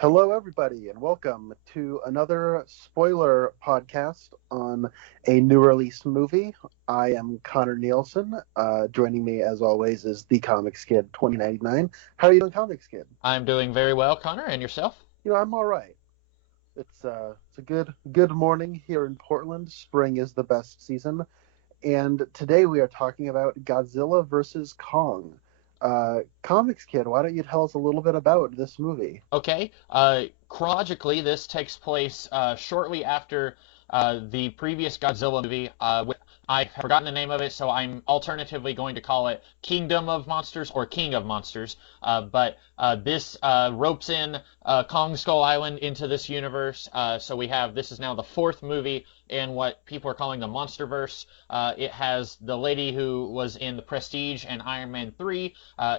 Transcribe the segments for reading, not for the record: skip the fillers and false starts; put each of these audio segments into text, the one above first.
Hello, everybody, and welcome to another spoiler podcast on a new release movie. I am Connor Nielsen. Joining me, as always, is the Comics Kid 2099. How are you doing, Comics Kid? I'm doing very well, Connor, and yourself? I'm all right. It's a good morning here in Portland. Spring is the best season, and today we are talking about Godzilla versus Kong. Comics Kid, why don't you tell us a little bit about this movie? Okay. Chronologically, this takes place shortly after the previous Godzilla movie. I've forgotten the name of it, so I'm alternatively going to call it Kingdom of Monsters or King of Monsters. But this ropes in Kong Skull Island into this universe. So this is now the fourth movie in what people are calling the Monsterverse. It has the lady who was in The Prestige and Iron Man 3.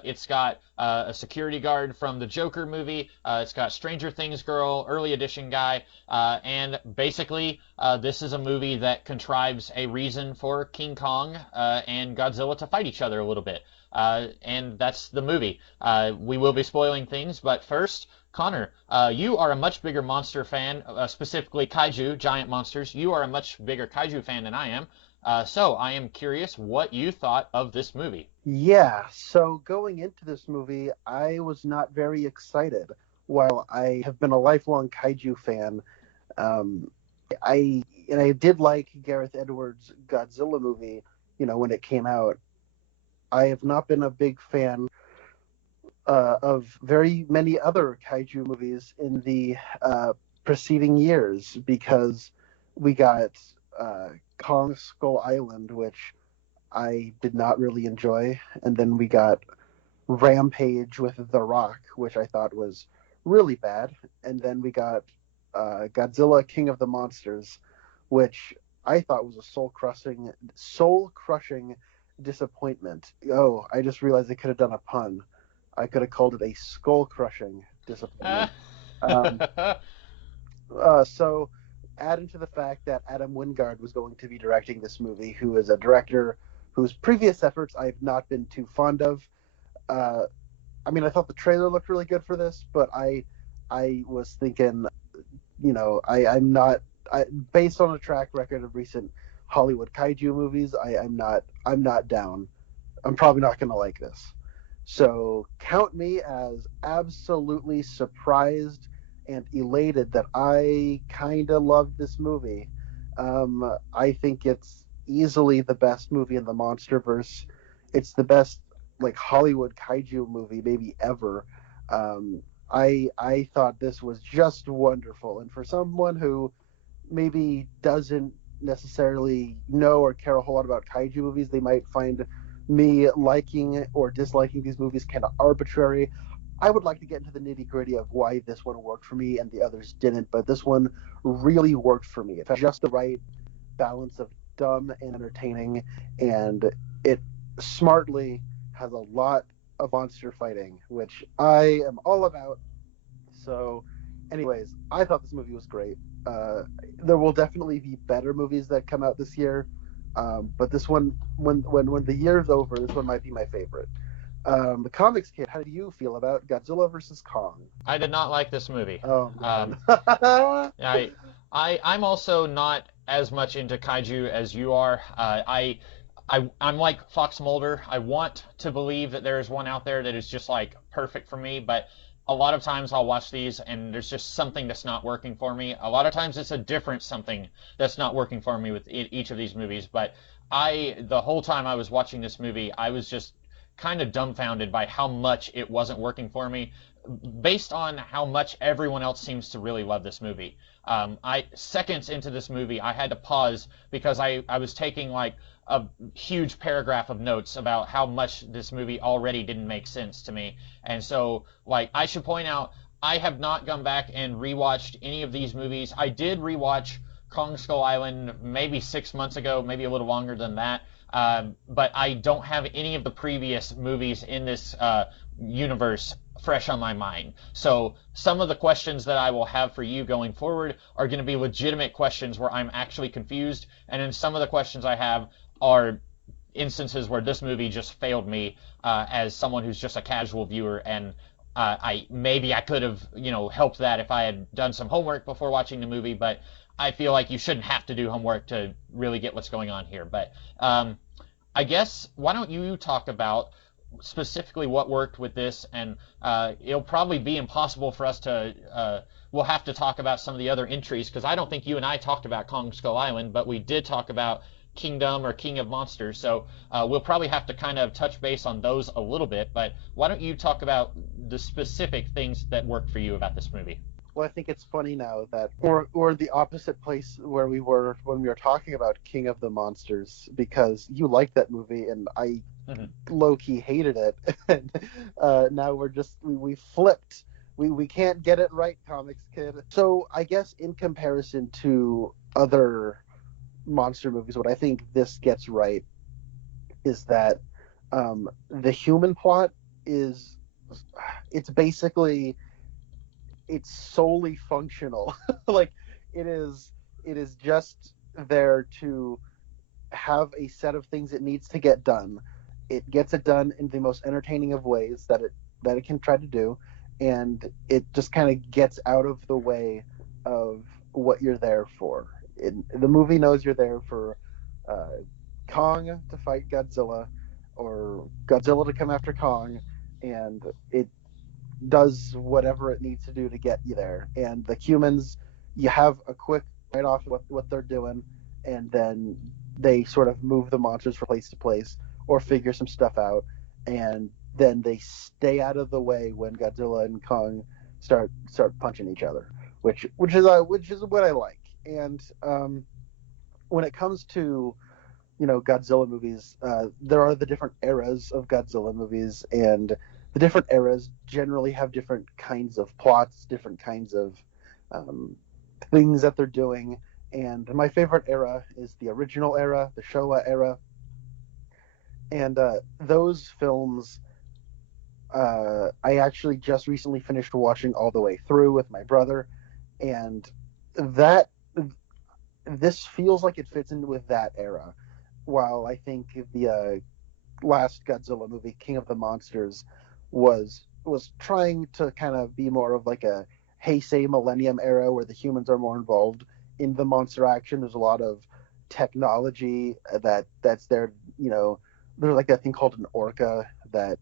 It's got a security guard from the Joker movie. It's got Stranger Things girl, early edition guy. And basically, this is a movie that contrives a reason for King Kong and Godzilla to fight each other a little bit. And that's the movie. We will be spoiling things, but first, Connor, you are a much bigger monster fan, specifically kaiju, giant monsters. You are a much bigger kaiju fan than I am. So I am curious what you thought of this movie. Yeah, so going into this movie, I was not very excited. While I have been a lifelong kaiju fan, um, I did like Gareth Edwards' Godzilla movie, when it came out. I have not been a big fan of very many other kaiju movies in the preceding years because we got Kong Skull Island, which I did not really enjoy, and then we got Rampage with The Rock, which I thought was really bad, and then we got Godzilla King of the Monsters, which I thought was a soul crushing disappointment. Oh, I just realized I could have done a pun. I could have called it a skull crushing disappointment. Um, so add into the fact that Adam Wingard was going to be directing this movie, who is a director whose previous efforts I've not been too fond of. Uh, I thought the trailer looked really good for this, but I was thinking, I'm not. Based on a track record of recent Hollywood kaiju movies, I'm not down. I'm probably not going to like this. So count me as absolutely surprised and elated that I kind of loved this movie. I think it's easily the best movie in the MonsterVerse. It's the best Hollywood kaiju movie maybe ever. I thought this was just wonderful, and for someone who maybe doesn't necessarily know or care a whole lot about kaiju movies, they might find me liking or disliking these movies kind of arbitrary. I would like to get into the nitty gritty of why this one worked for me and the others didn't, but this one really worked for me. It had just the right balance of dumb and entertaining, and it smartly has a lot of monster fighting, which I am all about. So, anyways, I thought this movie was great. There will definitely be better movies that come out this year, but this one, when the year's over, this one might be my favorite. The Comics Kid, how do you feel about Godzilla versus Kong? I did not like this movie. Oh Um, man. I'm also not as much into kaiju as you are. I'm like Fox Mulder. I want to believe that there is one out there that is just like perfect for me, but a lot of times I'll watch these and there's just something that's not working for me. A lot of times it's a different something that's not working for me with each of these movies. But the whole time I was watching this movie, I was just kind of dumbfounded by how much it wasn't working for me, based on how much everyone else seems to really love this movie. I seconds into this movie, I had to pause because I was taking like a huge paragraph of notes about how much this movie already didn't make sense to me. And so, I should point out, I have not gone back and rewatched any of these movies. I did rewatch Kong Skull Island maybe 6 months ago, maybe a little longer than that. But I don't have any of the previous movies in this universe fresh on my mind. So some of the questions that I will have for you going forward are going to be legitimate questions where I'm actually confused, and then some of the questions I have are instances where this movie just failed me as someone who's just a casual viewer, and I could have, helped that if I had done some homework before watching the movie, but I feel like you shouldn't have to do homework to really get what's going on here. But I guess why don't you talk about specifically what worked with this, and it'll probably be impossible for us to. We'll have to talk about some of the other entries because I don't think you and I talked about Kong Skull Island, but we did talk about Kingdom or King of Monsters. So we'll probably have to kind of touch base on those a little bit. But why don't you talk about the specific things that worked for you about this movie? Well, I think it's funny now that we're the opposite place where we were when we were talking about King of the Monsters, because you liked that movie and I low-key hated it. And now we flipped. We can't get it right, Comics Kid. So I guess in comparison to other monster movies, what I think this gets right is that the human plot it's basically it's solely functional. Like it is just there to have a set of things it needs to get done. It gets it done in the most entertaining of ways that it can try to do, and it just kind of gets out of the way of what you're there for. The movie knows you're there for Kong to fight Godzilla, or Godzilla to come after Kong, and it does whatever it needs to do to get you there. And the humans, you have a quick write off what they're doing, and then they sort of move the monsters from place to place or figure some stuff out, and then they stay out of the way when Godzilla and Kong start punching each other, which is what I like. And when it comes to Godzilla movies, there are the different eras of Godzilla movies, and the different eras generally have different kinds of plots, different kinds of things that they're doing. And my favorite era is the original era, the Showa era. And those films, I actually just recently finished watching all the way through with my brother, and this feels like it fits in with that era. While I think the last Godzilla movie, King of the Monsters, was trying to kind of be more of like a Heisei Millennium era where the humans are more involved in the monster action. There's a lot of technology that's there. There's like that thing called an orca that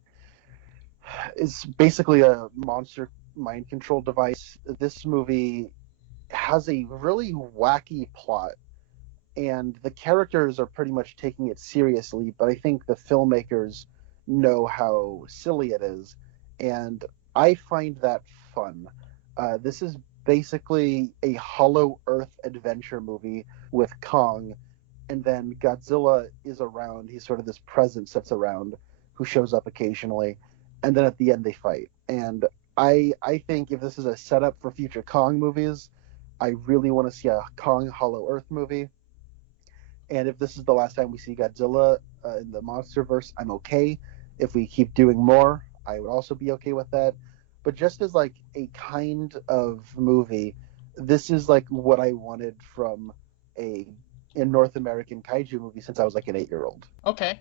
is basically a monster mind control device. This movie has a really wacky plot, and the characters are pretty much taking it seriously, but I think the filmmakers know how silly it is, and I find that fun. This is basically a Hollow Earth adventure movie with Kong, and then Godzilla is around. He's sort of this presence that's around who shows up occasionally, and then at the end they fight. And I think if this is a setup for future Kong movies, I really want to see a Kong Hollow Earth movie. And if this is the last time we see Godzilla in the MonsterVerse, I'm okay. If we keep doing more, I would also be okay with that. But just as like a kind of movie, this is like what I wanted from a North American kaiju movie since I was like an 8-year-old. Okay.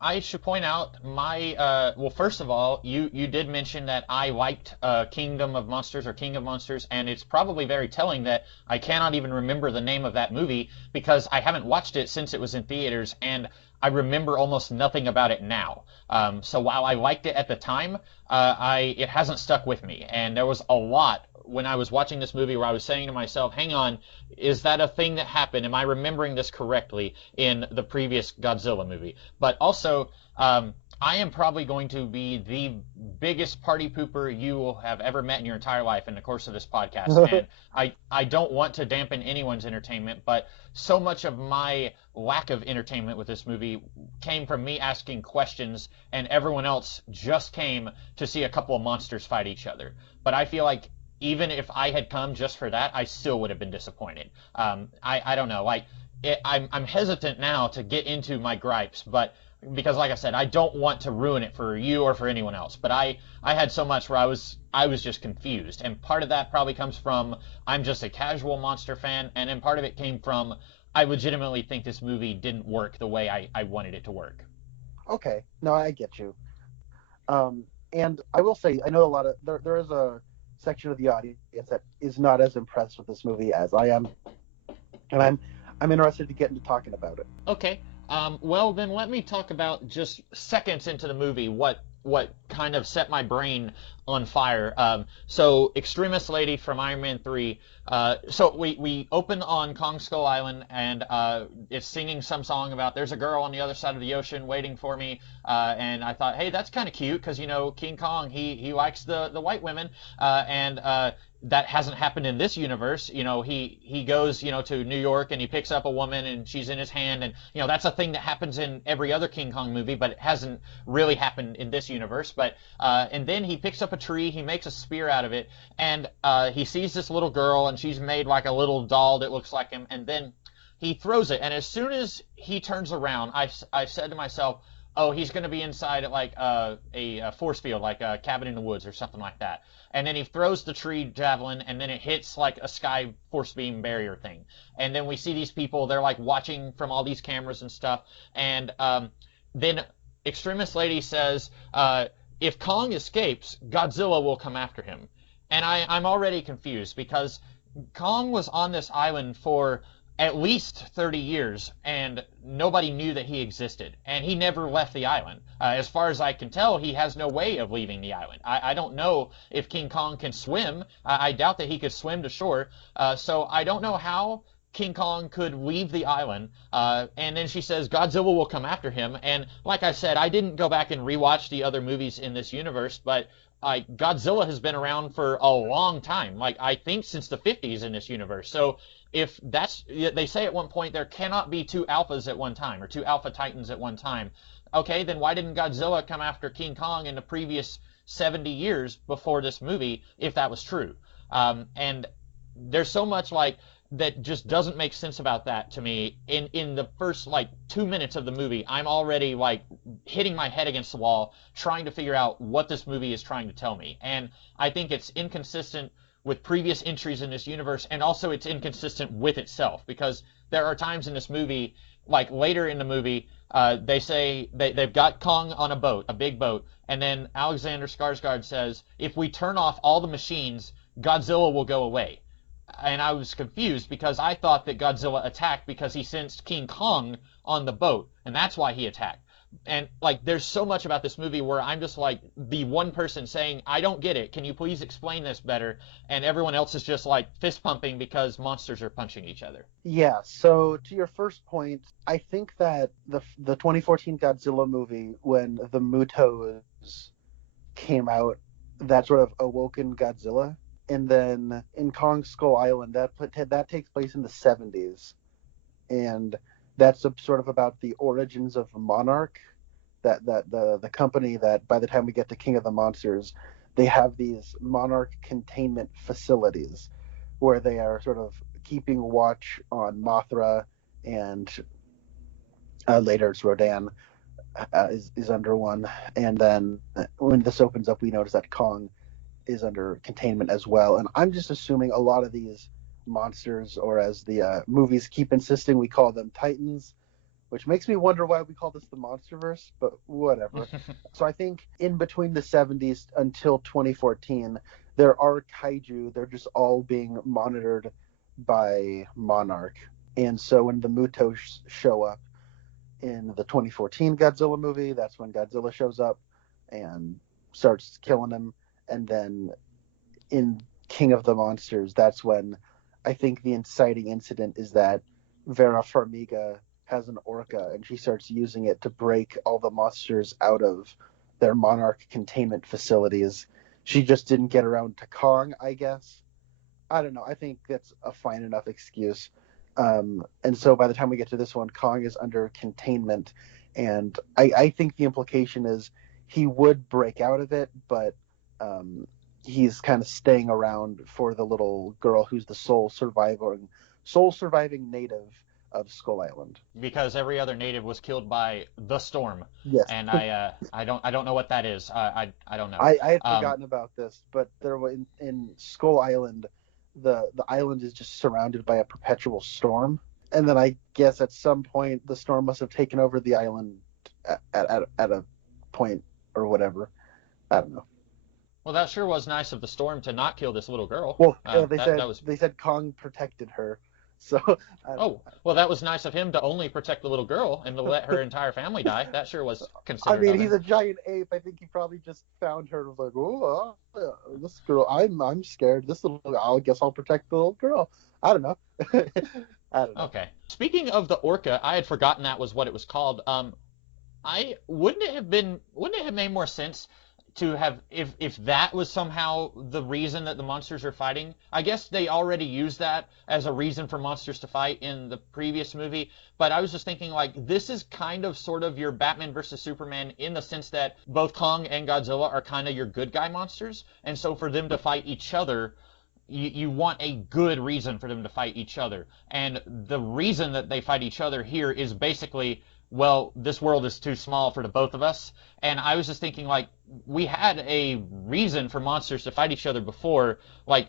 I should point out well, first of all, you did mention that I liked Kingdom of Monsters or King of Monsters, and it's probably very telling that I cannot even remember the name of that movie because I haven't watched it since it was in theaters, and I remember almost nothing about it now. So while I liked it at the time, it hasn't stuck with me, and there was a lot when I was watching this movie where I was saying to myself, hang on, is that a thing that happened? Am I remembering this correctly in the previous Godzilla movie? But also, I am probably going to be the biggest party pooper you will have ever met in your entire life in the course of this podcast. And I don't want to dampen anyone's entertainment, but so much of my lack of entertainment with this movie came from me asking questions, and everyone else just came to see a couple of monsters fight each other. But I feel like even if I had come just for that, I still would have been disappointed. I don't know. I'm hesitant now to get into my gripes, but because, like I said, I don't want to ruin it for you or for anyone else. But I had so much where I was just confused, and part of that probably comes from I'm just a casual monster fan, and then part of it came from I legitimately think this movie didn't work the way I wanted it to work. Okay, no, I get you. And I will say, I know a lot of there is a section of the audience that is not as impressed with this movie as I am, and I'm interested to get into talking about it. Okay. Well, then let me talk about just seconds into the movie what kind of set my brain on fire. So Extremist Lady from Iron Man 3. So we open on Kong Skull Island, and it's singing some song about there's a girl on the other side of the ocean waiting for me. And I thought, hey, that's kind of cute because King Kong he likes the white women, and that hasn't happened in this universe. He goes, to New York and he picks up a woman and she's in his hand, and that's a thing that happens in every other King Kong movie, but it hasn't really happened in this universe. But and then he picks up a tree, he makes a spear out of it, and he sees this little girl and she's made like a little doll that looks like him, and then he throws it, and as soon as he turns around, I said to myself, oh, he's going to be inside like a force field, like a cabin in the woods or something like that. And then he throws the tree javelin, and then it hits like a sky force beam barrier thing. And then we see these people, they're like watching from all these cameras and stuff. And then Extremist Lady says, if Kong escapes, Godzilla will come after him. And I'm already confused because Kong was on this island for at least 30 years, and nobody knew that he existed, and he never left the island. As far as I can tell, he has no way of leaving the island. I don't know if King Kong can swim. I doubt that he could swim to shore, so I don't know how King Kong could leave the island. And then she says Godzilla will come after him, and like I said, I didn't go back and rewatch the other movies in this universe, but Godzilla has been around for a long time, like I think since the 50s in this universe. So if they say at one point there cannot be two alphas at one time, or two alpha titans at one time. Okay, then why didn't Godzilla come after King Kong in the previous 70 years before this movie, if that was true? And there's so much like that just doesn't make sense about that to me. In the first like 2 minutes of the movie, I'm already like hitting my head against the wall trying to figure out what this movie is trying to tell me. And I think it's inconsistent with previous entries in this universe, and also it's inconsistent with itself, because there are times in this movie, like later in the movie, they say they've got Kong on a boat, a big boat, and then Alexander Skarsgård says, if we turn off all the machines, Godzilla will go away. And I was confused because I thought that Godzilla attacked because he sensed King Kong on the boat, and that's why he attacked. And like there's so much about this movie where I'm just like the one person saying, I don't get it, can you please explain this better? And everyone else is just like fist pumping because monsters are punching each other. Yeah, so to your first point, I think that the 2014 Godzilla movie, when the Mutos came out, that sort of awoken Godzilla. And then in Kong Skull Island, that takes place in the 70s. And that's sort of about the origins of Monarch, that the company that by the time we get to King of the Monsters, they have these Monarch containment facilities where they are sort of keeping watch on Mothra, and later it's Rodan is under one. And then when this opens up, we notice that Kong is under containment as well. And I'm just assuming a lot of these monsters, or as the movies keep insisting we call them Titans, which makes me wonder why we call this the Monsterverse, but whatever. So I think in between the 70s until 2014, there are kaiju. They're just all being monitored by Monarch. And so when the Mutos show up in the 2014 Godzilla movie, that's when Godzilla shows up and starts killing him. And then in King of the Monsters, that's when I think the inciting incident is that Vera Farmiga has an orca, and she starts using it to break all the monsters out of their Monarch containment facilities. She just didn't get around to Kong, I guess. I don't know. I think that's a fine enough excuse. And so by the time we get to this one, Kong is under containment, and I think the implication is he would break out of it, but he's kind of staying around for the little girl who's the sole surviving native of Skull Island. Because every other native was killed by the storm. Yes. And I don't know what that is. I don't know. I had forgotten about this, but there was in Skull Island, the island is just surrounded by a perpetual storm, and then I guess at some point the storm must have taken over the island at a point or whatever. I don't know. Well, that sure was nice of the storm to not kill this little girl. Well, That was. they said Kong protected her, so I don't Oh, well, that was nice of him to only protect the little girl and to let her entire family die. That sure was I considerate mean, of he's him. a giant ape. I think he probably just found her and was like, "Oh, this girl. I'm scared. This little. I guess I'll protect the little girl." I don't know. I don't know. Okay. Speaking of the orca, I had forgotten that was what it was called. I wouldn't it have made more sense to have if that was somehow the reason that the monsters are fighting? I guess they already used that as a reason for monsters to fight in the previous movie, but I was just thinking like this is kind of sort of your Batman versus Superman in the sense that both Kong and Godzilla are kind of your good guy monsters, and so for them to fight each other you want a good reason for them to fight each other. And the reason that they fight each other here is basically, well, this world is too small for the both of us. And I was just thinking, like, we had a reason for monsters to fight each other before. Like,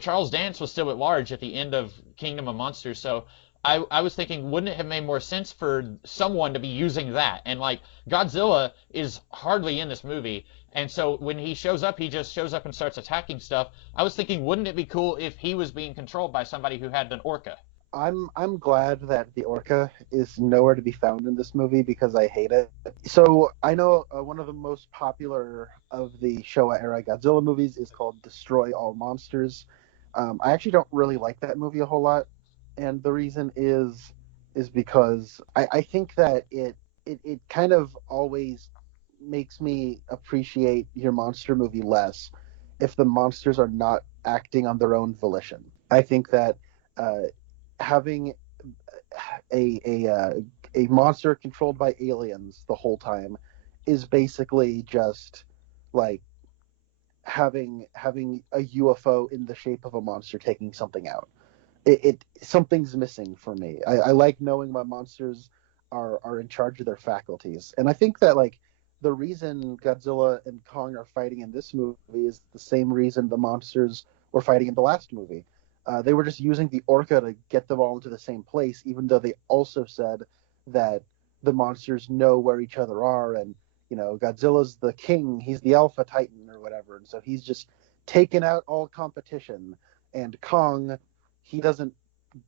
Charles Dance was still at large at the end of Kingdom of Monsters. So I was thinking, wouldn't it have made more sense for someone to be using that? And, like, Godzilla is hardly in this movie. And so when he shows up, he just shows up and starts attacking stuff. I was thinking, wouldn't it be cool if he was being controlled by somebody who had an orca? I'm glad that the orca is nowhere to be found in this movie because I hate it. So I know one of the most popular of the Showa Era Godzilla movies is called Destroy All Monsters. I actually don't really like that movie a whole lot, and the reason is because I think that it kind of always makes me appreciate your monster movie less if the monsters are not acting on their own volition. I think that uh, having a monster controlled by aliens the whole time is basically just like having a UFO in the shape of a monster taking something out. It something's missing for me. I like knowing my monsters are in charge of their faculties, and I think that like the reason Godzilla and Kong are fighting in this movie is the same reason the monsters were fighting in the last movie. They were just using the orca to get them all into the same place, even though they also said that the monsters know where each other are, and Godzilla's the king, he's the alpha titan or whatever, and so he's just taken out all competition. And Kong, he doesn't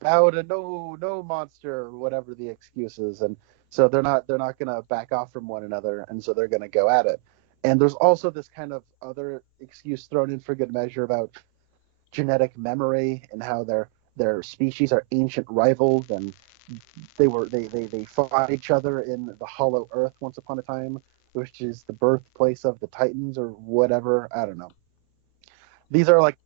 bow to no monster or whatever the excuse is, and so they're not gonna back off from one another, and so they're gonna go at it. And there's also this kind of other excuse thrown in for good measure about genetic memory and how their species are ancient rivals, and they fought each other in the Hollow Earth once upon a time, which is the birthplace of the Titans or whatever. I don't know. These are like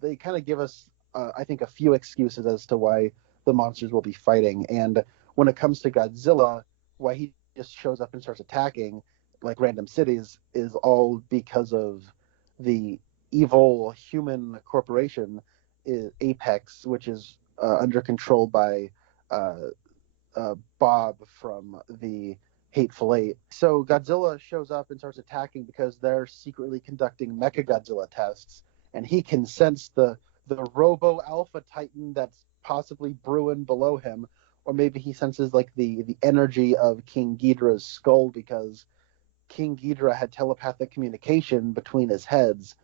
they kind of give us I think a few excuses as to why the monsters will be fighting. And when it comes to Godzilla, why he just shows up and starts attacking like random cities is all because of the evil human corporation Apex, which is under control by Bob from the Hateful Eight. So Godzilla shows up and starts attacking because they're secretly conducting Mechagodzilla tests, and he can sense the Robo Alpha Titan that's possibly brewing below him, or maybe he senses like the energy of King Ghidorah's skull because King Ghidorah had telepathic communication between his heads,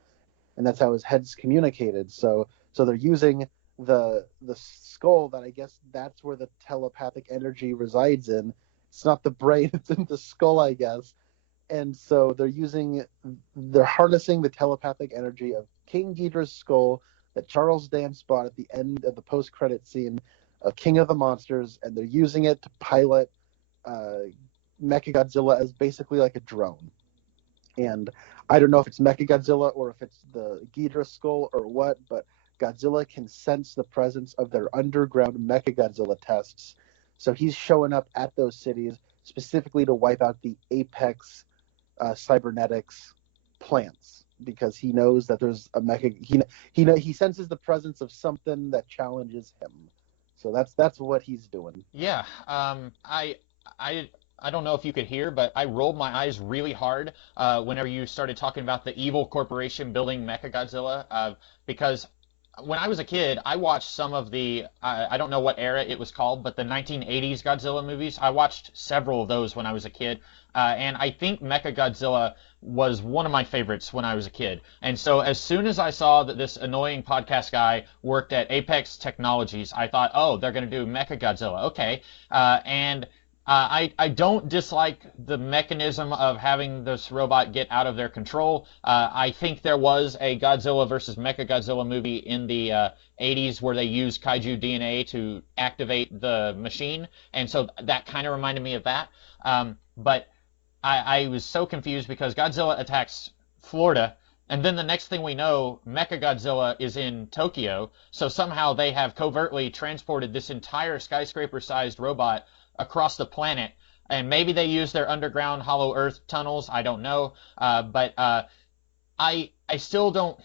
and that's how his heads communicated. So they're using the skull that I guess that's where the telepathic energy resides in. It's not the brain; it's in the skull, I guess. And so they're harnessing the telepathic energy of King Ghidorah's skull that Charles Dance bought at the end of the post-credit scene of King of the Monsters, and they're using it to pilot Mechagodzilla as basically like a drone. And I don't know if it's Mechagodzilla or if it's the Ghidorah skull or what, but Godzilla can sense the presence of their underground Mechagodzilla tests. So he's showing up at those cities specifically to wipe out the Apex cybernetics plants because he knows that there's a mecha. He senses the presence of something that challenges him. So that's what he's doing. Yeah. I don't know if you could hear, but I rolled my eyes really hard whenever you started talking about the evil corporation building Mechagodzilla, because when I was a kid, I watched some of the, I don't know what era it was called, but the 1980s Godzilla movies. I watched several of those when I was a kid. And I think Mechagodzilla was one of my favorites when I was a kid. And so as soon as I saw that this annoying podcast guy worked at Apex Technologies, I thought, oh, they're going to do Mechagodzilla. Okay. And I don't dislike the mechanism of having this robot get out of their control. I think there was a Godzilla versus Mechagodzilla movie in the 80s where they used kaiju DNA to activate the machine, and so that kind of reminded me of that. But I was so confused because Godzilla attacks Florida, and then the next thing we know, Mechagodzilla is in Tokyo, so somehow they have covertly transported this entire skyscraper-sized robot across the planet, and maybe they use their underground hollow earth tunnels. I don't know, but I still don't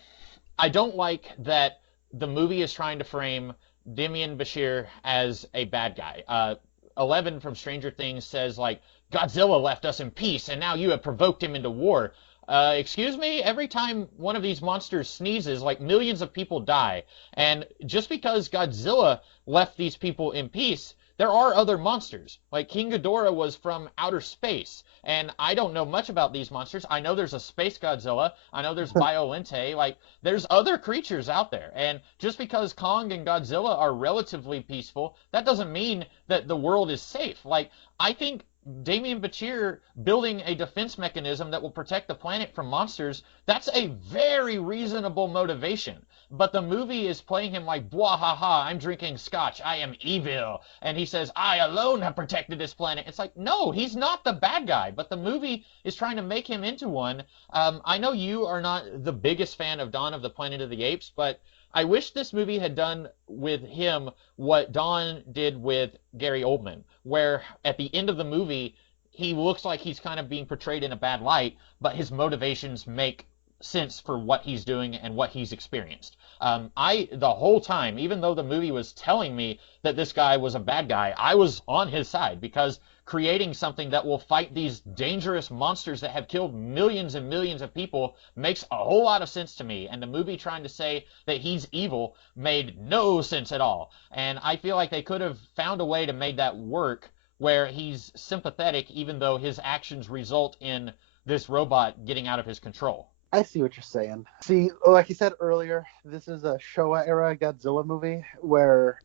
like that the movie is trying to frame Demian Bashir as a bad guy. 11 from Stranger Things says like Godzilla left us in peace, and now you have provoked him into war. Excuse me? Every time one of these monsters sneezes, like millions of people die. And just because Godzilla left these people in peace, there are other monsters. Like King Ghidorah was from outer space, and I don't know much about these monsters. I know there's a space Godzilla. I know there's Biolente. Like there's other creatures out there, and just because Kong and Godzilla are relatively peaceful, that doesn't mean that the world is safe. Like I think Damian Bashir building a defense mechanism that will protect the planet from monsters, that's a very reasonable motivation. But the movie is playing him like, blah, ha, ha, I'm drinking scotch, I am evil. And he says, I alone have protected this planet. It's like, no, he's not the bad guy, but the movie is trying to make him into one. I know you are not the biggest fan of Dawn of the Planet of the Apes, but I wish this movie had done with him what Dawn did with Gary Oldman, where at the end of the movie, he looks like he's kind of being portrayed in a bad light, but his motivations make sense for what he's doing and what he's experienced. The whole time, even though the movie was telling me that this guy was a bad guy, I was on his side because creating something that will fight these dangerous monsters that have killed millions and millions of people makes a whole lot of sense to me. And the movie trying to say that he's evil made no sense at all. And I feel like they could have found a way to make that work where he's sympathetic even though his actions result in this robot getting out of his control. I see what you're saying. See, like you said earlier, this is a Showa Era Godzilla movie where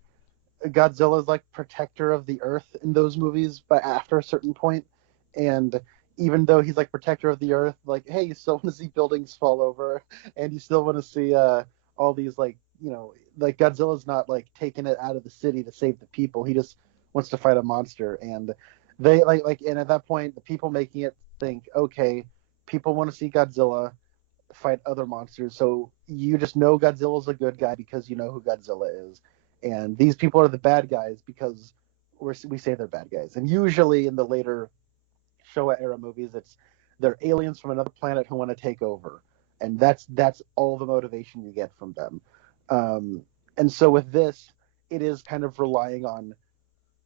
Godzilla is like protector of the earth in those movies, but after a certain point, and even though he's like protector of the earth, like, hey, you still want to see buildings fall over, and you still want to see all these like, like Godzilla's not like taking it out of the city to save the people. He just wants to fight a monster, and they and at that point, the people making it think, okay, people want to see Godzilla fight other monsters, so you just know Godzilla's a good guy because you know who Godzilla is. And these people are the bad guys because we say they're bad guys. And usually in the later Showa era movies, they're aliens from another planet who want to take over, and that's all the motivation you get from them. And so with this, it is kind of relying on,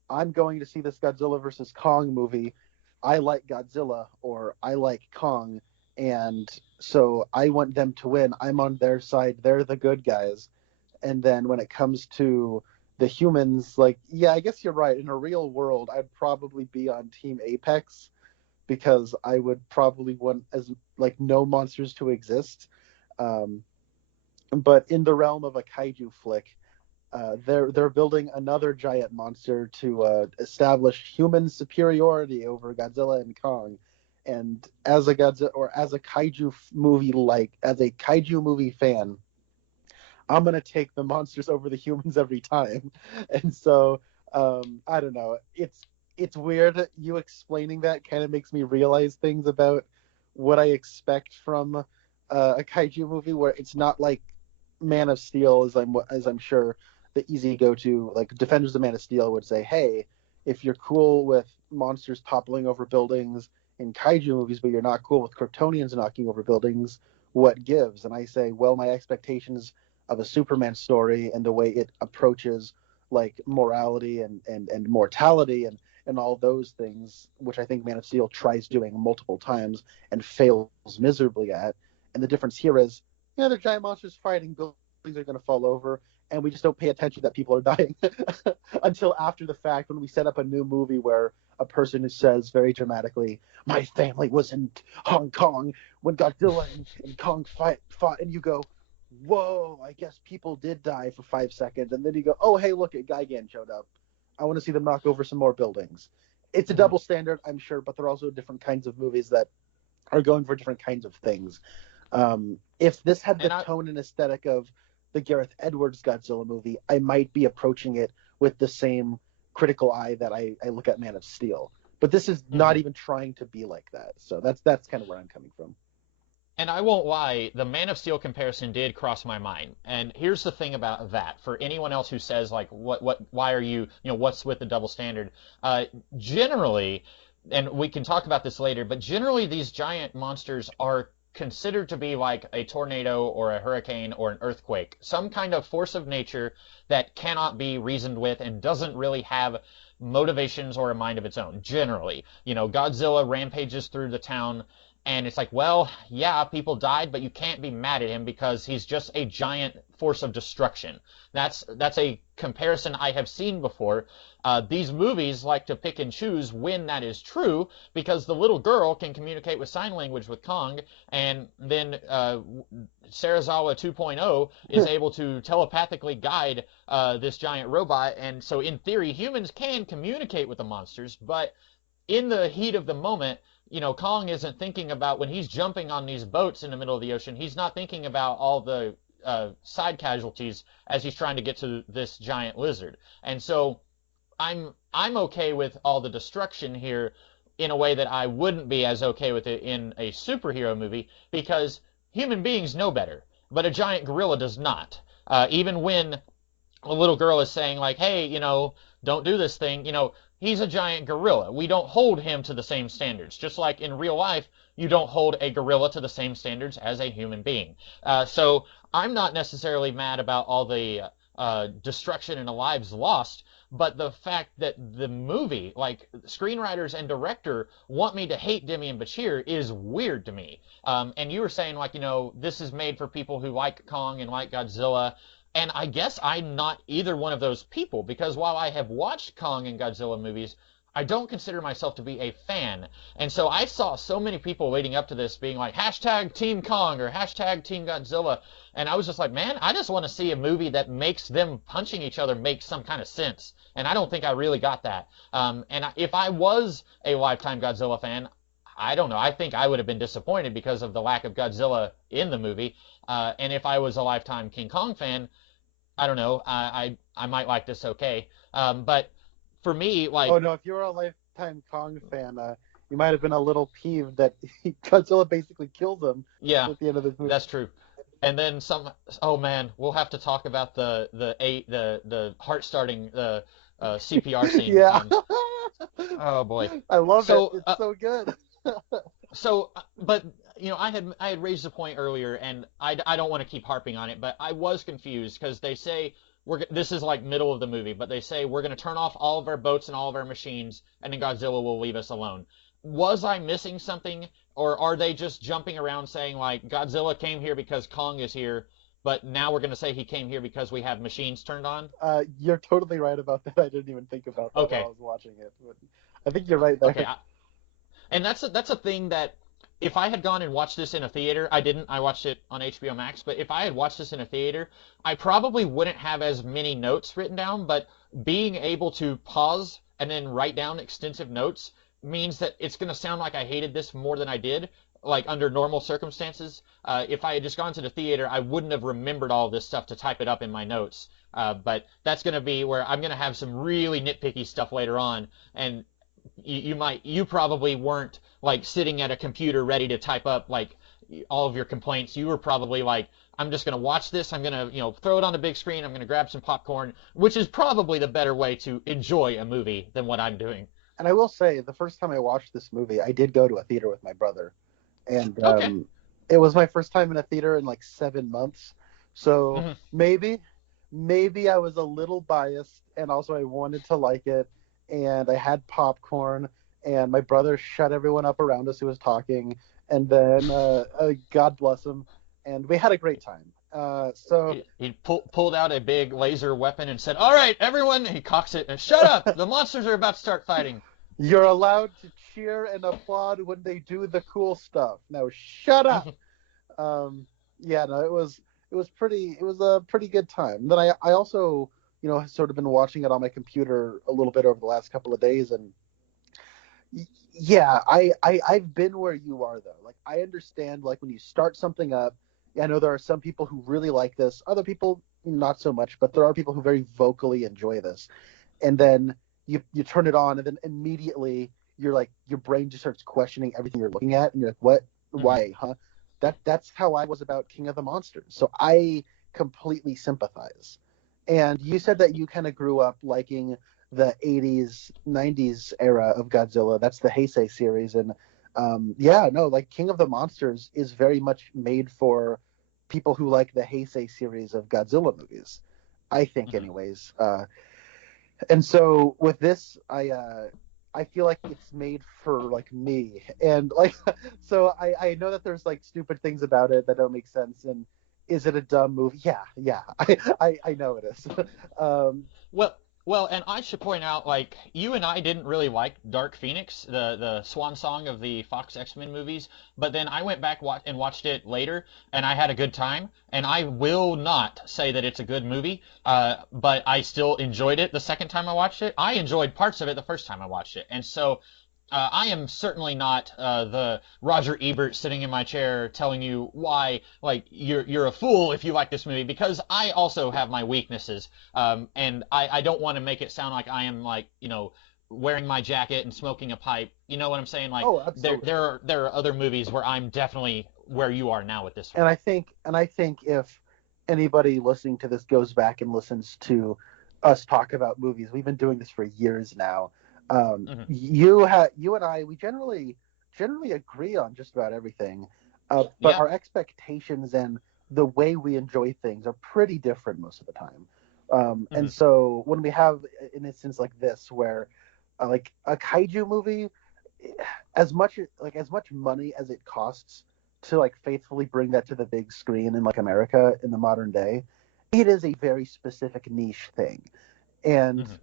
I'm going to see this Godzilla versus Kong movie. I like Godzilla or I like Kong, and so I want them to win. I'm on their side. They're the good guys. And then when it comes to the humans, like, yeah, I guess you're right. In a real world, I'd probably be on Team Apex because I would probably want as like no monsters to exist. But in the realm of a kaiju flick, they're building another giant monster to establish human superiority over Godzilla and Kong. And as a Godzilla or as a kaiju movie, as a kaiju movie fan, I'm going to take the monsters over the humans every time. And so, I don't know. It's weird. You explaining that kind of makes me realize things about what I expect from a kaiju movie, where it's not like Man of Steel, as I'm sure the easy go-to, like Defenders of Man of Steel would say, hey, if you're cool with monsters toppling over buildings in kaiju movies, but you're not cool with Kryptonians knocking over buildings, what gives? And I say, well, my expectations of a Superman story and the way it approaches like morality and mortality and all those things, which I think Man of Steel tries doing multiple times and fails miserably at. And the difference here is, they're giant monsters fighting buildings are going to fall over, and we just don't pay attention that people are dying until after the fact when we set up a new movie where a person who says very dramatically, "My family was in Hong Kong when Godzilla and Kong fought," and you go, "Whoa, I guess people did die for 5 seconds," and then you go, "Oh, hey, look, at Gigan showed up. I want to see them knock over some more buildings." It's a double standard, I'm sure, but there are also different kinds of movies that are going for different kinds of things. If this had the tone and aesthetic of the Gareth Edwards Godzilla movie, I might be approaching it with the same critical eye that I look at Man of Steel. But this is not even trying to be like that. So that's kind of where I'm coming from. And I won't lie, the Man of Steel comparison did cross my mind. And here's the thing about that. For anyone else who says, like, why are you, what's with the double standard? Generally, and we can talk about this later, but generally these giant monsters are considered to be like a tornado or a hurricane or an earthquake, some kind of force of nature that cannot be reasoned with and doesn't really have motivations or a mind of its own, generally. Godzilla rampages through the town, and it's like, well, yeah, people died, but you can't be mad at him because he's just a giant force of destruction. That's a comparison I have seen before. These movies like to pick and choose when that is true, because the little girl can communicate with sign language with Kong, and then Sarazawa 2.0 is able to telepathically guide this giant robot, and so in theory, humans can communicate with the monsters, but in the heat of the moment, Kong isn't thinking about, when he's jumping on these boats in the middle of the ocean, he's not thinking about all the side casualties as he's trying to get to this giant lizard. And so I'm okay with all the destruction here in a way that I wouldn't be as okay with it in a superhero movie, because human beings know better, but a giant gorilla does not. Even when a little girl is saying, like, hey, don't do this thing, he's a giant gorilla. We don't hold him to the same standards. Just like in real life, you don't hold a gorilla to the same standards as a human being. So I'm not necessarily mad about all the destruction and the lives lost, but the fact that the movie, like screenwriters and director, want me to hate Demian Bichir is weird to me. And you were saying, like, this is made for people who like Kong and like Godzilla. And I guess I'm not either one of those people, because while I have watched Kong and Godzilla movies, I don't consider myself to be a fan. And so I saw so many people leading up to this being like, hashtag Team Kong or hashtag Team Godzilla. And I was just like, man, I just want to see a movie that makes them punching each other make some kind of sense. And I don't think I really got that. If I was a lifetime Godzilla fan, I don't know. I think I would have been disappointed because of the lack of Godzilla in the movie. And if I was a lifetime King Kong fan, I don't know. I might like this okay. But for me, like... Oh, no, if you were a lifetime Kong fan, you might have been a little peeved that Godzilla basically kills him at the end of this movie. That's true. And then some... Oh, man, we'll have to talk about the heart-starting CPR scene. Yeah. Oh, boy. I love it. It's so good. But I had raised a point earlier, and I don't want to keep harping on it, but I was confused because they say this is like middle of the movie, but they say we're going to turn off all of our boats and all of our machines, and then Godzilla will leave us alone. Was I missing something, or are they just jumping around saying, like, Godzilla came here because Kong is here, but now we're going to say he came here because we have machines turned on? You're totally right about that. I didn't even think about that while I was watching it. But I think you're right there. Okay. And that's a thing that if I had gone and watched this in a theater, I didn't. I watched it on HBO Max. But if I had watched this in a theater, I probably wouldn't have as many notes written down. But being able to pause and then write down extensive notes means that it's going to sound like I hated this more than I did, like under normal circumstances. If I had just gone to the theater, I wouldn't have remembered all this stuff to type it up in my notes. But that's going to be where I'm going to have some really nitpicky stuff later on. And you probably weren't like sitting at a computer ready to type up like all of your complaints. You were probably like, I'm just going to watch this. I'm going to, throw it on the big screen. I'm going to grab some popcorn, which is probably the better way to enjoy a movie than what I'm doing. And I will say, the first time I watched this movie, I did go to a theater with my brother. And it was my first time in a theater in like 7 months. So maybe I was a little biased, and also I wanted to like it. And I had popcorn, and my brother shut everyone up around us who was talking, and then God bless him, and we had a great time. So He pulled out a big laser weapon and said, "All right, everyone," he cocks it, and shut up! The monsters are about to start fighting. you're allowed to cheer and applaud when they do the cool stuff. Now shut up. Yeah, no, it was a pretty good time. And then I also, have sort of been watching it on my computer a little bit over the last couple of days, and yeah, I've been where you are though. Like I understand like when you start something up, I know there are some people who really like this, other people not so much, but there are people who very vocally enjoy this. And then you turn it on and then immediately you're like your brain just starts questioning everything you're looking at and you're like, what? Mm-hmm. Why, huh? That's how I was about King of the Monsters. So I completely sympathize. And you said that you kind of grew up liking the 80s, 90s era of Godzilla. That's the Heisei series. And yeah, no, like King of the Monsters is very much made for people who like the Heisei series of Godzilla movies, I think, Mm-hmm. anyways. And so with this, I feel like it's made for like me, and like so I know that there's like stupid things about it that don't make sense, and is it a dumb movie? Yeah, yeah, I know it is. um, Well, well, and I should point out, like, you and I didn't really like Dark Phoenix, the swan song of the Fox X-Men movies, but then I went back and watched it later, and I had a good time. And I will not say that it's a good movie, but I still enjoyed it the second time I watched it. I enjoyed parts of it the first time I watched it, and so I am certainly not the Roger Ebert sitting in my chair telling you why, like, you're a fool if you like this movie, because I also have my weaknesses, and I don't want to make it sound like I am like, wearing my jacket and smoking a pipe. You know what I'm saying? Like oh, there absolutely. there are there are other movies where I'm definitely where you are now with this one. And I think if anybody listening to this goes back and listens to us talk about movies, we've been doing this for years now. Hmm. You and I, we generally agree on just about everything, but Yeah. our expectations and the way we enjoy things are pretty different most of the time. And Hmm. so when we have an instance like this, where like a kaiju movie, as much money as it costs to like faithfully bring that to the big screen in like America in the modern day, it is a very specific niche thing. And Hmm.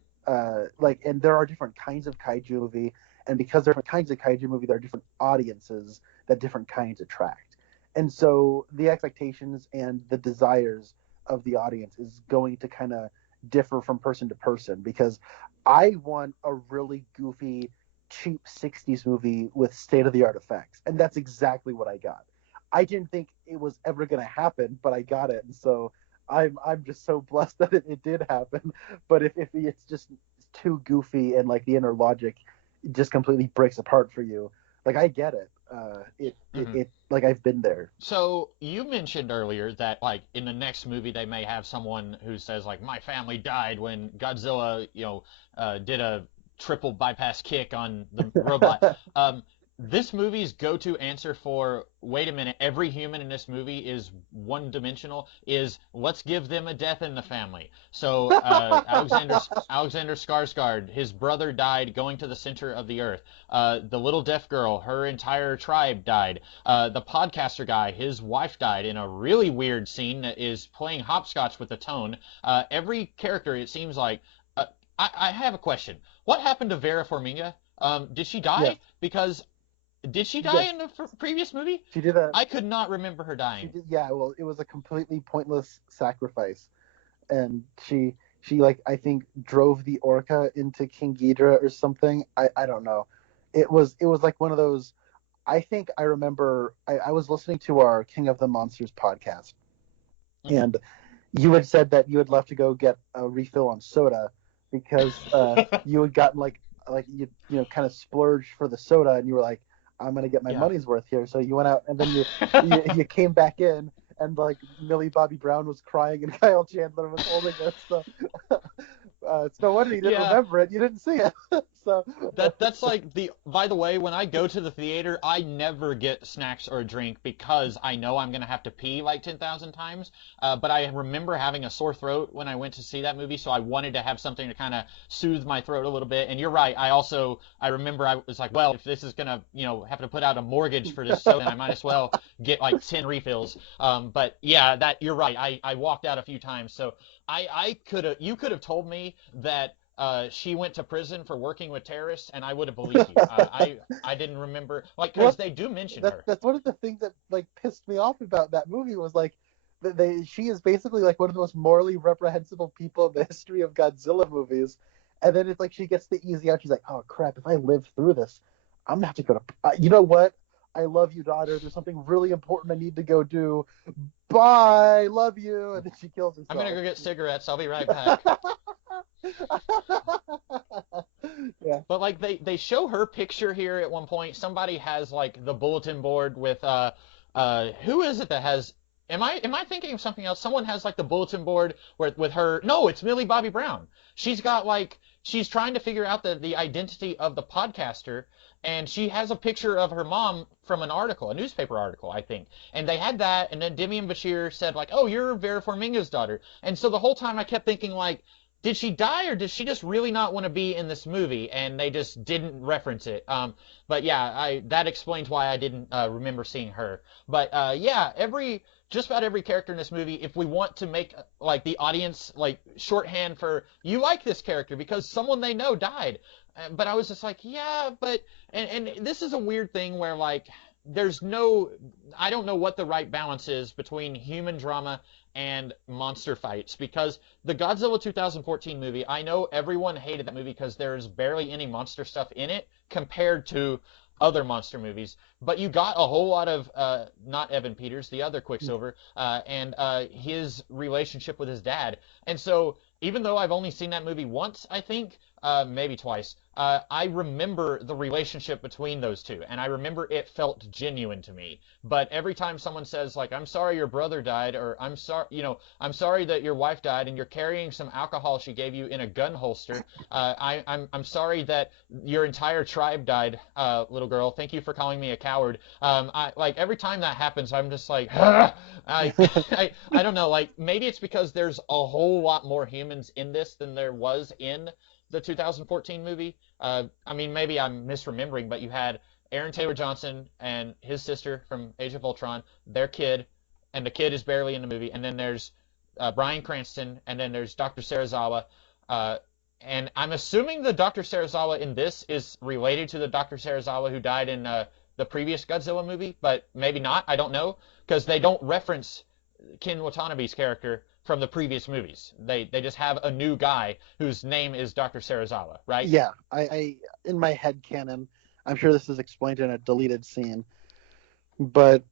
and there are different kinds of kaiju movie, and because there are different kinds of kaiju movie, there are different audiences that different kinds attract. And so the expectations and the desires of the audience is going to kind of differ from person to person, because I want a really goofy cheap 60s movie with state of the art effects, and that's exactly what I got. I didn't think it was ever going to happen, but I got it. And so I'm just so blessed that it did happen. But if it's just too goofy and like the inner logic just completely breaks apart for you, like I get it. Hmm. It like I've been there. So you mentioned earlier that like in the next movie they may have someone who says like my family died when Godzilla, did a triple bypass kick on the robot. This movie's go-to answer for wait a minute, every human in this movie is one-dimensional is let's give them a death in the family. So Alexander Skarsgård, his brother died going to the center of the earth. The little deaf girl, her entire tribe died. The podcaster guy, his wife died in a really weird scene that is playing hopscotch with the tone. Every character, it seems like. I have a question. What happened to Vera Farmiga? Did she Yes, die? Because did she die yes, in the previous movie? she did a I could not remember her she dying. did. Yeah, well, it was a completely pointless sacrifice, and she like I think drove the orca into King Ghidorah or something. I don't know. It was like one of those. I think I remember I was listening to our King of the Monsters podcast, Hmm. and you had said that you had left to go get a refill on soda because you had gotten like you kind of splurged for the soda, and you were like, I'm gonna get my Yeah. money's worth here. So you went out, and then you came back in, and like Millie Bobby Brown was crying, and Kyle Chandler was holding us. So It's no wonder you didn't Yeah, remember it. You didn't see it. So, that's like the. By the way, when I go to the theater, I never get snacks or a drink because I know I'm gonna have to pee like 10,000 times. But I remember having a sore throat when I went to see that movie, so I wanted to have something to kind of soothe my throat a little bit. And you're right. I remember I was like, well, if this is gonna have to put out a mortgage for this soda, then I might as well get like 10 refills. But yeah, that you're right. I walked out a few times, so I could have you could have told me that she went to prison for working with terrorists, and I would have believed you. I didn't remember, like, because well, they do mention that's her. that's one of the things that like pissed me off about that movie was like she is basically like one of the most morally reprehensible people in the history of Godzilla movies, and then it's like she gets the easy out. She's like, oh crap, if I live through this, I'm gonna have to go to. You know what? I love you, daughter. There's something really important I need to go do. Bye, love you, and then she kills herself. I'm gonna go get cigarettes. I'll be right back. Yeah. But like they show her picture here at one point. Somebody has like the bulletin board with who is it that has am I thinking of something else? Someone has like the bulletin board with her. No, it's Millie Bobby Brown. She's got like she's trying to figure out the identity of the podcaster, and she has a picture of her mom from an article, a newspaper article, I think. And they had that, and then Demian Bashir said like, "Oh, you're Vera Farmiga's daughter." And so the whole time I kept thinking like, did she die or did she just really not want to be in this movie and they just didn't reference it? But yeah, that explains why I didn't remember seeing her. But yeah, just about every character in this movie, if we want to make like the audience like shorthand for you like this character because someone they know died. But I was just like, yeah, but and this is a weird thing where like I don't know what the right balance is between human drama and monster fights because the Godzilla 2014 movie, I know everyone hated that movie because there's barely any monster stuff in it compared to other monster movies, but you got a whole lot of not Evan Peters, the other Quicksilver, and his relationship with his dad. And so even though I've only seen that movie once, I think, maybe twice, I remember the relationship between those two, and I remember it felt genuine to me. But every time someone says like, "I'm sorry your brother died," or "I'm sorry, I'm sorry that your wife died, and you're carrying some alcohol she gave you in a gun holster," I'm sorry that your entire tribe died, little girl. Thank you for calling me a coward. Like every time that happens, I'm just like, I don't know. Like maybe it's because there's a whole lot more humans in this than there was in the 2014 movie. I mean, maybe I'm misremembering, but you had Aaron Taylor Johnson and his sister from Age of Ultron, their kid, and the kid is barely in the movie. And then there's Bryan Cranston, and then there's Dr. Serizawa. And I'm assuming the Dr. Serizawa in this is related to the Dr. Serizawa who died in the previous Godzilla movie, but maybe not. I don't know, because they don't reference Ken Watanabe's character from the previous movies. They just have a new guy whose name is Dr. Serizawa, right? Yeah, I in my head canon, I'm sure this is explained in a deleted scene, but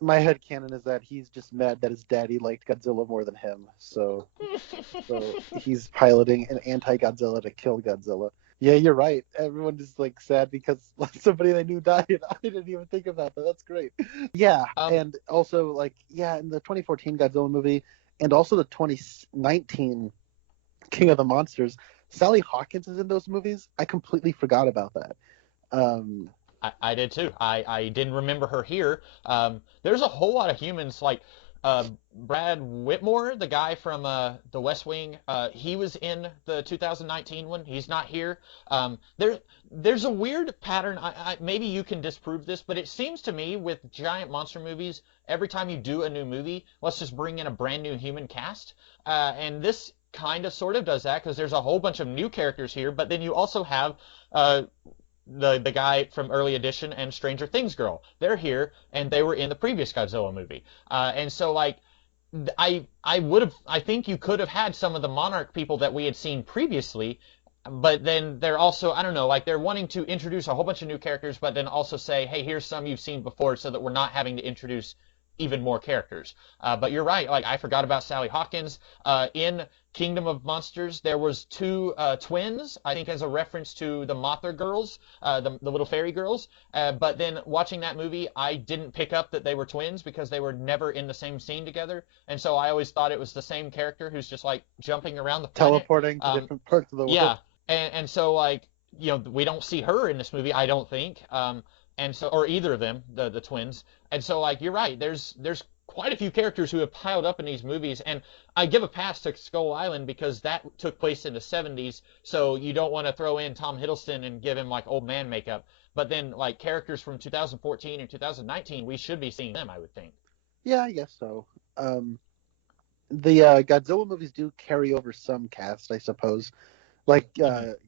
my head canon is that he's just mad that his daddy liked Godzilla more than him, so he's piloting an anti-Godzilla to kill Godzilla. Yeah, you're right. Everyone is like sad because somebody they knew died. I didn't even think about that. That's great. Yeah, and also like in the 2014 Godzilla movie, and also the 2019 King of the Monsters, Sally Hawkins is in those movies. I completely forgot about that. I did too. I didn't remember her here. There's a whole lot of humans like Brad Whitmore, the guy from The West Wing. He was in the 2019 one. He's not here. There's a weird pattern. Maybe you can disprove this, but it seems to me with giant monster movies, every time you do a new movie, let's just bring in a brand new human cast. And this kind of sort of does that because there's a whole bunch of new characters here, but then you also have the guy from Early Edition and Stranger Things girl. They're here, and they were in the previous Godzilla movie. And so, like, I think you could have had some of the Monarch people that we had seen previously, but then they're also, I don't know, like they're wanting to introduce a whole bunch of new characters, but then also say, hey, here's some you've seen before so that we're not having to introduce even more characters. But you're right. Like I forgot about Sally Hawkins. In Kingdom of Monsters, there was two twins. I think as a reference to the Mothra girls, the little fairy girls. But then watching that movie, I didn't pick up that they were twins because they were never in the same scene together. And so I always thought it was the same character who's just like jumping around the planet, teleporting to different parts of the world. Yeah, and so like we don't see her in this movie, I don't think. And so or either of them, the twins. And so like you're right, there's quite a few characters who have piled up in these movies, and I give a pass to Skull Island because that took place in the 70s, so you don't want to throw in Tom Hiddleston and give him like old man makeup. But then like characters from 2014 and 2019, we should be seeing them, I would think. Yeah, I guess so. The Godzilla movies do carry over some cast, I suppose. Like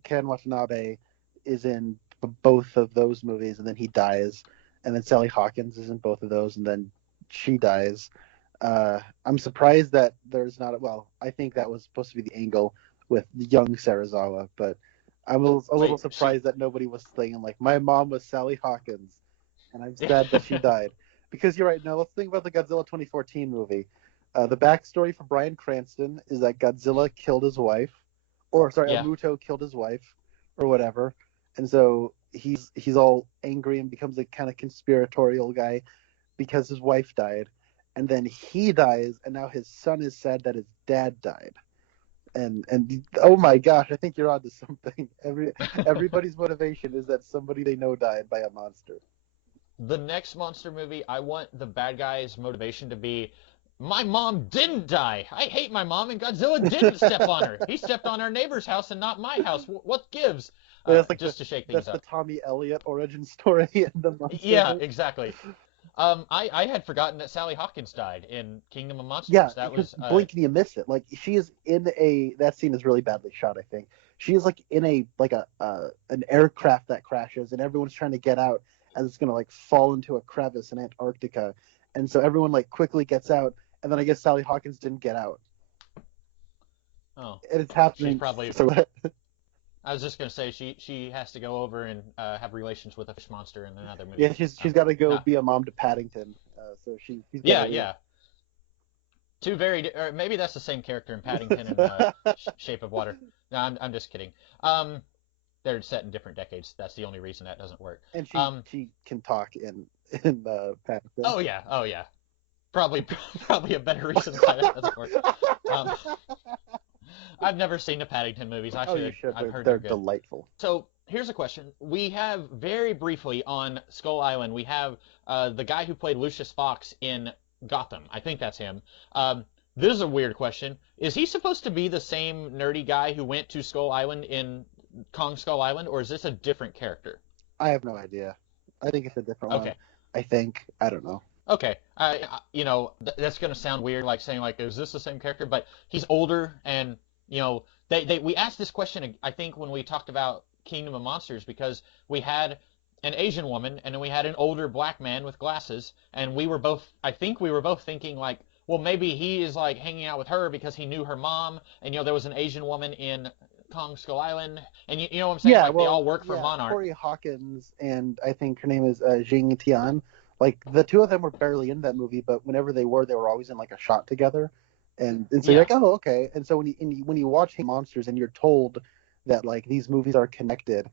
Ken Watanabe is in both of those movies, and then he dies. And then Sally Hawkins is in both of those, and then she dies. I'm surprised that there's not. Well, I think that was supposed to be the angle with young Serizawa, but I'm a little surprised that nobody was saying like, my mom was Sally Hawkins, and I'm sad that she died. Because you're right. Now let's think about the Godzilla 2014 movie. The backstory for Bryan Cranston is that Godzilla killed his wife, or sorry, Amuto killed his wife, or whatever, and so he's all angry and becomes a kind of conspiratorial guy because his wife died, and then he dies, and now his son is sad that his dad died, and oh my gosh, I think you're onto something. Everybody's motivation is that somebody they know died by a monster. The next monster movie, I want the bad guy's motivation to be, my mom didn't die. I hate my mom, and Godzilla didn't step on her. He stepped on our neighbor's house and not my house. What gives? Like just to shake things up. That's the Tommy Elliott origin story in the monster. Yeah, exactly. I had forgotten that Sally Hawkins died in Kingdom of Monsters. Yeah, that was blink and you miss it. Like she is in that scene is really badly shot, I think. She is like in an aircraft that crashes, and everyone's trying to get out as it's gonna like fall into a crevice in Antarctica, and so everyone like quickly gets out, and then I guess Sally Hawkins didn't get out. Oh, and it's happening. She's probably. So, I was just gonna say she has to go over and have relations with a fish monster in another movie. Yeah, she's got to go be a mom to Paddington. So she's yeah. Two very, or maybe that's the same character in Paddington and Shape of Water. No, I'm just kidding. They're set in different decades. That's the only reason that doesn't work. And she can talk in Paddington. Oh yeah. Probably a better reason why that doesn't work. I've never seen the Paddington movies. You should. I've heard they're good. Delightful. So here's a question. We have very briefly on Skull Island, we have the guy who played Lucius Fox in Gotham. I think that's him. This is a weird question. Is he supposed to be the same nerdy guy who went to Skull Island in Kong Skull Island, or is this a different character? I have no idea. I think it's a different one. I think. I don't know. Okay, that's gonna sound weird, like saying like, is this the same character? But he's older, and we asked this question, I think, when we talked about Kingdom of Monsters, because we had an Asian woman and then we had an older black man with glasses, and I think we were both thinking like, well, maybe he is like hanging out with her because he knew her mom, and there was an Asian woman in Kong Skull Island, and you know what I'm saying? They all work for Monarch. Corey Hawkins, and I think her name is Jing Tian. Like the two of them were barely in that movie, but whenever they were always in like a shot together, and so you're like, oh, okay. And so when you watch Monsters and you're told that like these movies are connected,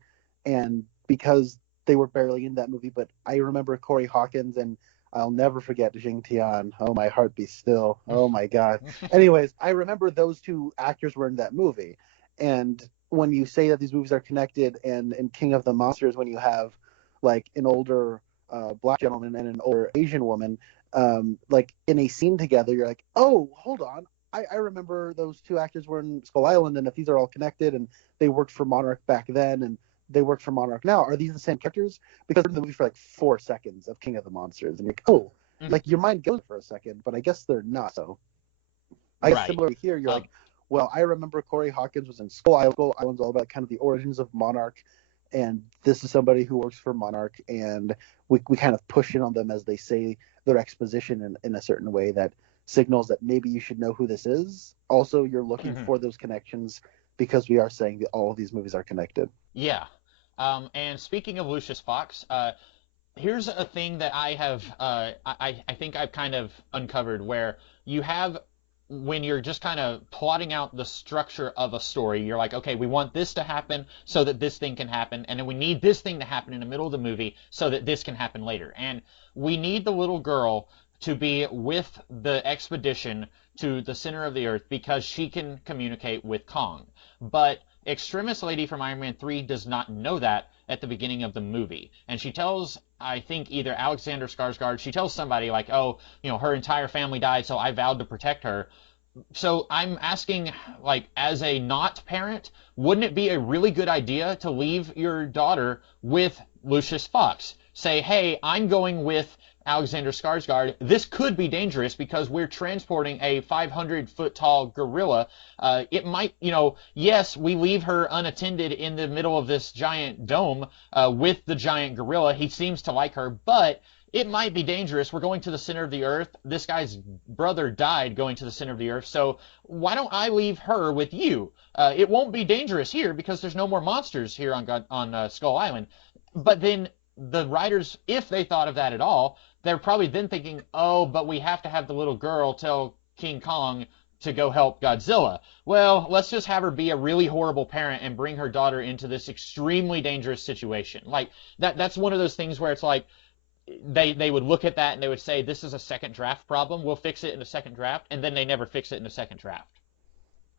and because they were barely in that movie, but I remember Corey Hawkins, and I'll never forget Jing Tian. Oh, my heart be still. Oh my God. Anyways, I remember those two actors were in that movie, and when you say that these movies are connected, and in King of the Monsters, when you have like an older black gentleman and an older Asian woman, like in a scene together, you're like, oh, hold on. I remember those two actors were in Skull Island, and if these are all connected, and they worked for Monarch back then, and they work for Monarch now, are these the same characters? Because they're in the movie for like 4 seconds of King of the Monsters, and you're like, oh, like your mind goes for a second, but I guess they're not. So I guess similarly here, you're like, well, I remember Corey Hawkins was in Skull Island. Skull Island's all about kind of the origins of Monarch, and this is somebody who works for Monarch, and we kind of push in on them as they say their exposition in a certain way that signals that maybe you should know who this is. Also, you're looking for those connections because we are saying that all of these movies are connected. Yeah. And speaking of Lucius Fox, here's a thing that I have I think I've kind of uncovered where you have when you're just kind of plotting out the structure of a story, you're like, okay, we want this to happen so that this thing can happen, and then we need this thing to happen in the middle of the movie so that this can happen later. And we need the little girl to be with the expedition to the center of the earth because she can communicate with Kong. But Extremis Lady from Iron Man 3 does not know that at the beginning of the movie. And she tells, I think, either Alexander Skarsgård, she tells somebody, like, oh, her entire family died, so I vowed to protect her. So I'm asking, like, as a not parent, wouldn't it be a really good idea to leave your daughter with Lucius Fox? Say, hey, I'm going with Alexander Skarsgård. This could be dangerous because we're transporting a 500-foot tall gorilla. It might, yes, we leave her unattended in the middle of this giant dome with the giant gorilla. He seems to like her, but it might be dangerous. We're going to the center of the earth. This guy's brother died going to the center of the earth, so why don't I leave her with you? It won't be dangerous here because there's no more monsters here on Skull Island. But then the writers, if they thought of that at all, they're probably then thinking, oh, but we have to have the little girl tell King Kong to go help Godzilla. Well, let's just have her be a really horrible parent and bring her daughter into this extremely dangerous situation. Like, that's one of those things where it's like, they would look at that and they would say, this is a second draft problem. We'll fix it in the second draft. And then they never fix it in the second draft.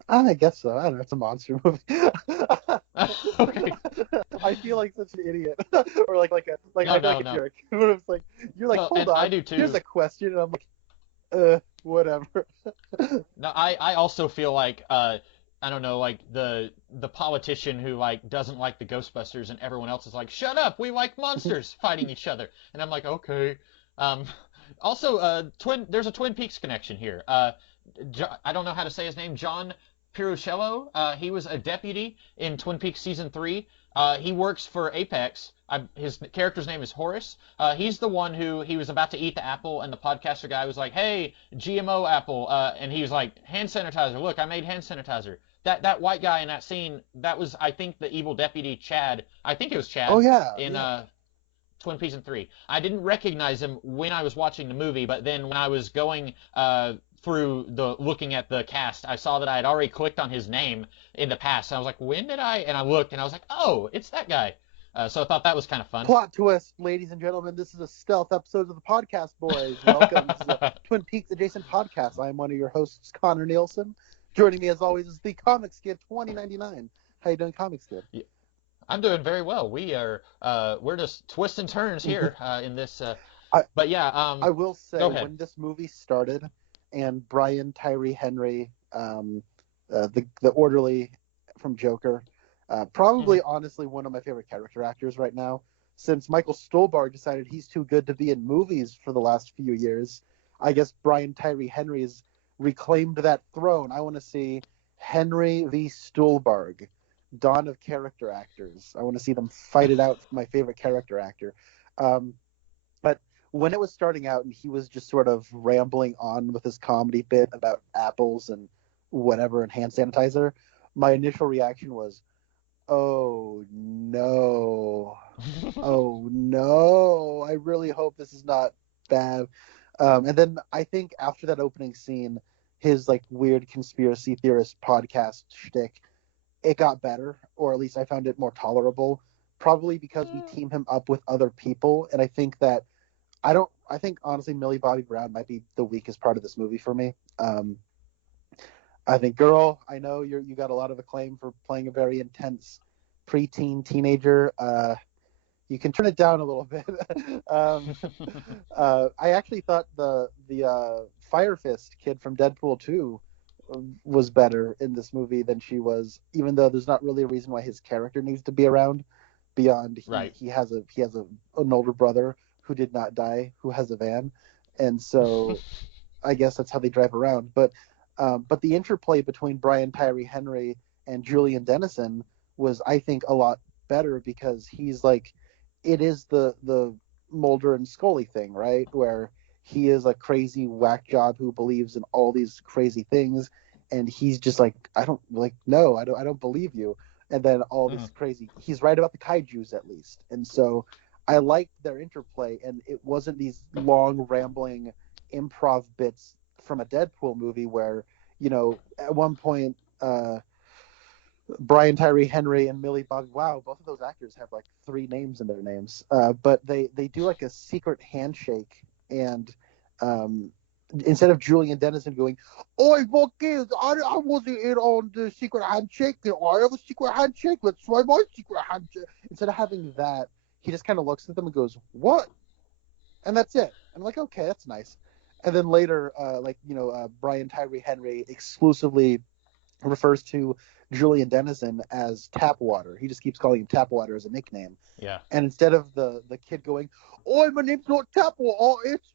I guess so. I don't know. It's a monster movie. Okay. I feel like such an idiot, or like a jerk. But it's like you're like, Well, hold and on. I do too. Here's a question, and I'm like, whatever. No, I also feel like I don't know, like the politician who like doesn't like the Ghostbusters and everyone else is like, shut up, we like monsters fighting each other, and I'm like, okay. Also, there's a Twin Peaks connection here. I don't know how to say his name, John Piruchello. He was a deputy in Twin Peaks season 3. He works for Apex. His character's name is Horace. He's the one who he was about to eat the apple, and the podcaster guy was like, "Hey, GMO apple," and he was like, "Hand sanitizer. Look, I made hand sanitizer." That white guy in that scene, that was, I think, the evil deputy Chad. I think it was Chad. Oh yeah. In Twin Peaks 3. I didn't recognize him when I was watching the movie, but then when I was going through looking at the cast, I saw that I had already clicked on his name in the past. And I was like, when did I? And I looked, and I was like, oh, it's that guy. So I thought that was kind of fun. Plot twist, ladies and gentlemen. This is a stealth episode of the podcast, boys. Welcome. This is a Twin Peaks adjacent podcast. I'm one of your hosts, Connor Nielsen. Joining me, as always, is the Comics Kid 2099. How you doing, Comics Kid? Yeah. I'm doing very well. We're just twists and turns here in this. But yeah, I will say, go ahead. when this movie started, and Brian Tyree Henry, the orderly from Joker, probably honestly one of my favorite character actors right now. Since Michael Stuhlbarg decided he's too good to be in movies for the last few years, I guess Brian Tyree Henry has reclaimed that throne. I want to see Henry v. Stuhlbarg, dawn of character actors. I want to see them fight it out for my favorite character actor. But when it was starting out and he was just sort of rambling on with his comedy bit about apples and whatever and hand sanitizer, my initial reaction was, oh no. Oh no. I really hope this is not bad. And then I think after that opening scene, his like weird conspiracy theorist podcast shtick, it got better, or at least I found it more tolerable, probably because we team him up with other people. And I think that I think honestly Millie Bobby Brown might be the weakest part of this movie for me. I think, girl, I know you got a lot of acclaim for playing a very intense preteen teenager. You can turn it down a little bit. I actually thought the Fire Fist kid from Deadpool 2 was better in this movie than she was, even though there's not really a reason why his character needs to be around beyond he has an older brother who did not die, who has a van, and so I guess that's how they drive around. But the interplay between Brian Tyree Henry and Julian Dennison was, I think, a lot better, because he's like, it is the Mulder and Scully thing, right? Where he is a crazy whack job who believes in all these crazy things, and he's just like, I don't believe you. And then all this crazy, he's right about the kaijus at least. And so I liked their interplay, and it wasn't these long, rambling improv bits from a Deadpool movie where, at one point, Brian Tyree Henry and Millie Bobby. Wow, both of those actors have like 3 names in their names. But they do like a secret handshake, and instead of Julian Dennison going, "Oi, Hawkins, I wasn't in on the secret handshake. I have a secret handshake. Let's try my secret handshake." Instead of having that, he just kind of looks at them and goes, "What?" And that's it. I'm like, okay, that's nice. And then later, Brian Tyree Henry exclusively refers to Julian Dennison as Tapwater. He just keeps calling him Tapwater as a nickname. Yeah. And instead of the kid going, "Oh, my name's not Tapwater, oh, it's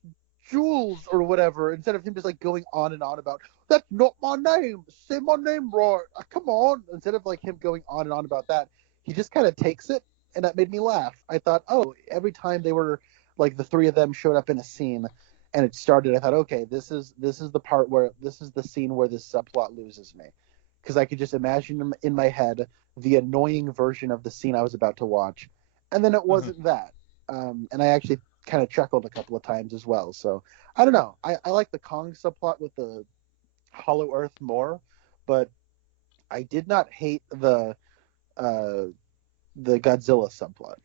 Jules," or whatever, instead of him just like going on and on about, "That's not my name, say my name right, come on," instead of like him going on and on about that, he just kind of takes it, and that made me laugh. I thought, oh, every time they were like the 3 of them showed up in a scene and it started, I thought, okay, this is the part where this is the scene where this subplot loses me, because I could just imagine in my head the annoying version of the scene I was about to watch, and then it wasn't that. And I actually kind of chuckled a couple of times as well. So I don't know. I like the Kong subplot with the Hollow Earth more, but I did not hate the Godzilla subplot.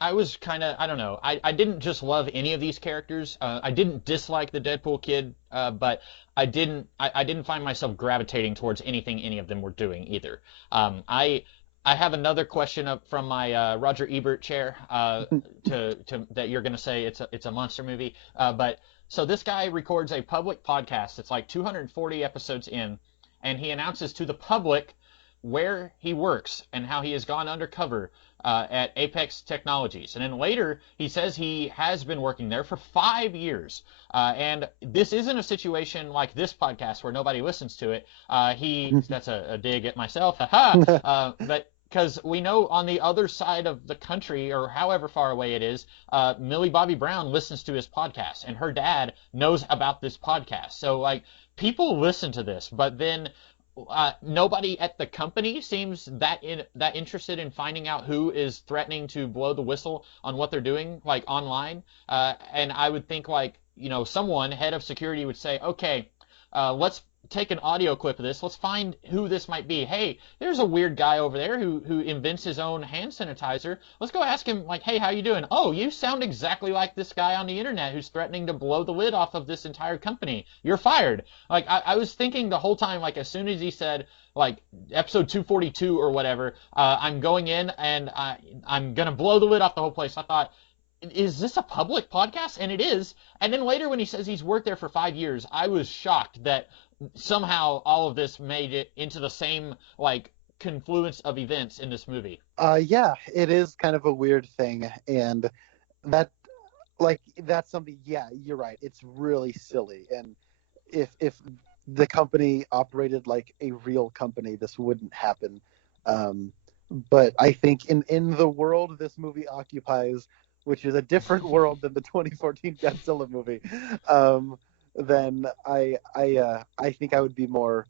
I was kind of, I don't know. I didn't just love any of these characters. I didn't dislike the Deadpool kid, but I didn't find myself gravitating towards anything any of them were doing either. I have another question up from my Roger Ebert chair to that you're going to say it's a monster movie. But so this guy records a public podcast. It's like 240 episodes in, and he announces to the public where he works and how he has gone undercover at Apex Technologies. And then later, he says he has been working there for 5 years. And this isn't a situation like this podcast where nobody listens to it. That's a dig at myself. But because we know on the other side of the country, or however far away it is, Millie Bobby Brown listens to his podcast, and her dad knows about this podcast. So, like, people listen to this, but then nobody at the company seems that interested in finding out who is threatening to blow the whistle on what they're doing, like online. And I would think, like, someone, head of security, would say, okay, let's take an audio clip of this. Let's find who this might be. Hey, there's a weird guy over there who invents his own hand sanitizer. Let's go ask him, like, hey, how you doing? Oh, you sound exactly like this guy on the internet who's threatening to blow the lid off of this entire company. You're fired. Like, I was thinking the whole time, like, as soon as he said, like, episode 242 or whatever, I'm going in and I'm going to blow the lid off the whole place. I thought, is this a public podcast? And it is. And then later when he says he's worked there for 5 years, I was shocked that somehow all of this made it into the same, like, confluence of events in this movie. Yeah, it is kind of a weird thing, and that's something. Yeah, you're right. It's really silly, and if the company operated like a real company, this wouldn't happen. But I think in the world this movie occupies, which is a different world than the 2014 Godzilla movie, then I think I would be more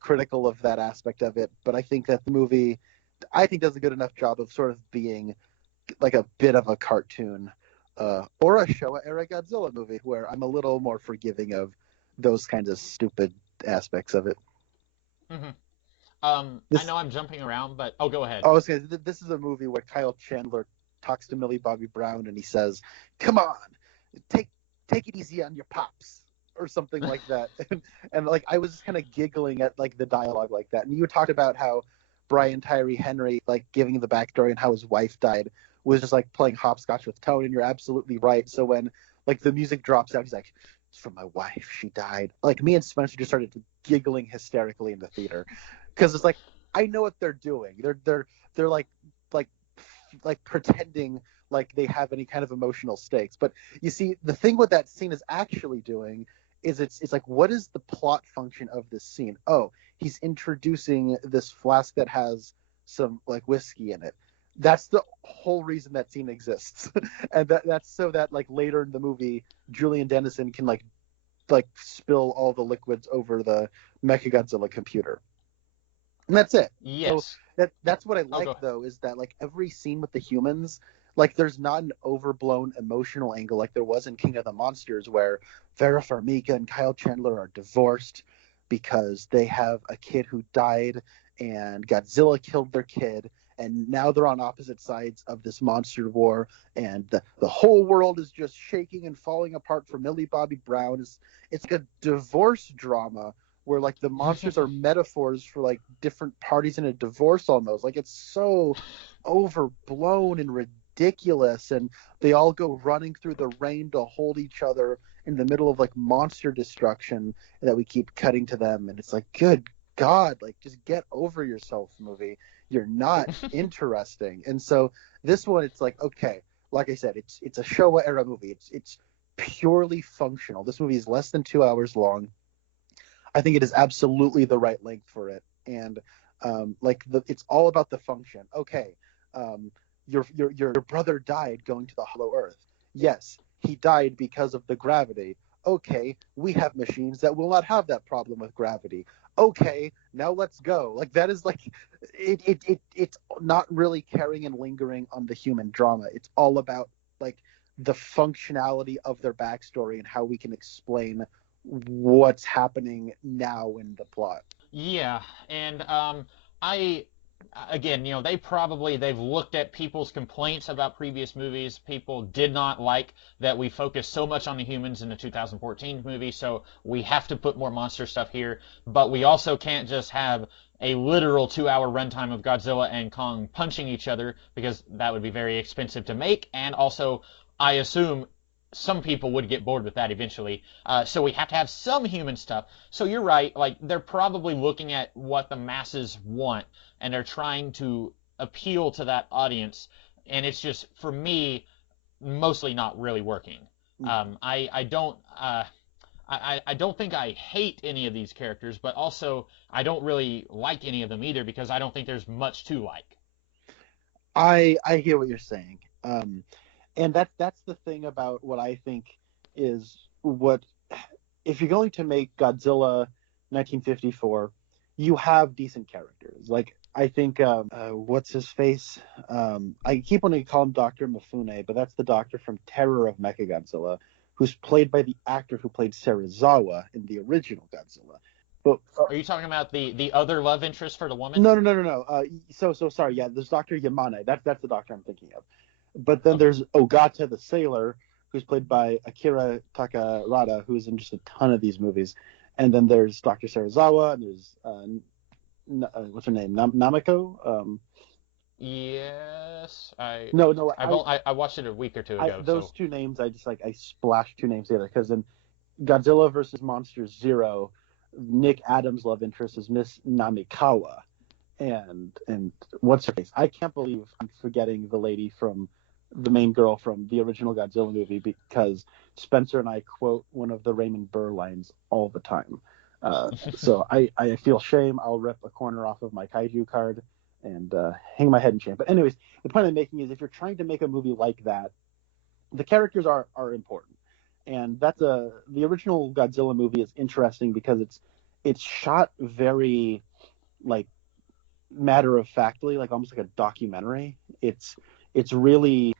critical of that aspect of it. But I think that the movie, does a good enough job of sort of being like a bit of a cartoon or a Showa Era Godzilla movie, where I'm a little more forgiving of those kinds of stupid aspects of it. Mm-hmm. I know I'm jumping around, but go ahead. Oh, this is a movie where Kyle Chandler talks to Millie Bobby Brown and he says, "Come on, take it easy on your pops," or something like that. And like, I was just kind of giggling at like the dialogue like that. And you talked about how Brian Tyree Henry, like, giving the backstory and how his wife died, was just like playing hopscotch with tone. And you're absolutely right. So when like the music drops out, he's like, "It's from my wife. She died." Like, me and Spencer just started giggling hysterically in the theater, because it's like, I know what they're doing. They're like pretending like they have any kind of emotional stakes. But you see, the thing what that scene is actually doing is it's like, what is the plot function of this scene? Oh, he's introducing this flask that has some like whiskey in it. That's the whole reason that scene exists. And that's so that like later in the movie, Julian Dennison can like spill all the liquids over the Mechagodzilla computer. And that's it. Yes. So that's what I like, though, is that like every scene with the humans, Like, there's not an overblown emotional angle like there was in King of the Monsters, where Vera Farmiga and Kyle Chandler are divorced because they have a kid who died and Godzilla killed their kid, and now they're on opposite sides of this monster war, and the whole world is just shaking and falling apart for Millie Bobby Brown. It's like a divorce drama where like the monsters are metaphors for like different parties in a divorce almost. Like, it's so overblown and ridiculous, and they all go running through the rain to hold each other in the middle of like monster destruction that we keep cutting to them, and it's like, good God, like, just get over yourself, movie. You're not interesting. And so this one, it's like, okay, like I said, it's a Showa era movie. It's purely functional. This movie is less than 2 hours long. I think it is absolutely the right length for it, and it's all about the function. Okay, your brother died going to the Hollow Earth. Yes, he died because of the gravity. Okay, we have machines that will not have that problem with gravity. Okay, now let's go. Like, that is like, it's not really caring and lingering on the human drama. It's all about like the functionality of their backstory and how we can explain what's happening now in the plot. Yeah, and I again, they've looked at people's complaints about previous movies. People did not like that we focused so much on the humans in the 2014 movie, so we have to put more monster stuff here. But we also can't just have a literal 2-hour runtime of Godzilla and Kong punching each other, because that would be very expensive to make, and also I assume some people would get bored with that eventually. So we have to have some human stuff. So you're right. Like, they're probably looking at what the masses want, and they're trying to appeal to that audience. And it's just, for me, mostly not really working. I don't. I don't think I hate any of these characters, but also I don't really like any of them either, because I don't think there's much to like. I hear what you're saying. And that's the thing about what I think is what, if you're going to make Godzilla 1954, you have decent characters. Like, I think what's his face? I keep wanting to call him Dr. Mifune, but that's the doctor from Terror of Mechagodzilla, who's played by the actor who played Serizawa in the original Godzilla. But Are you talking about the other love interest for the woman? no. So sorry. Yeah, there's Dr. Yamane. That's the doctor I'm thinking of. But then there's Ogata the sailor, who's played by Akira Takarada, who's in just a ton of these movies. And then there's Dr. Serizawa, and there's what's her name, Namiko. Yes, I watched it a week or two ago. Those two names, I splashed two names together, because in Godzilla versus Monsters Zero, Nick Adams' love interest is Miss Namikawa, and what's her face? I can't believe I'm forgetting the lady from the main girl from the original Godzilla movie, because Spencer and I quote one of the Raymond Burr lines all the time. So I feel shame. I'll rip a corner off of my kaiju card and hang my head in shame. But anyways, the point I'm making is, if you're trying to make a movie like that, the characters are important. And the original Godzilla movie is interesting because it's shot very like matter of factly, like almost like a documentary. It's really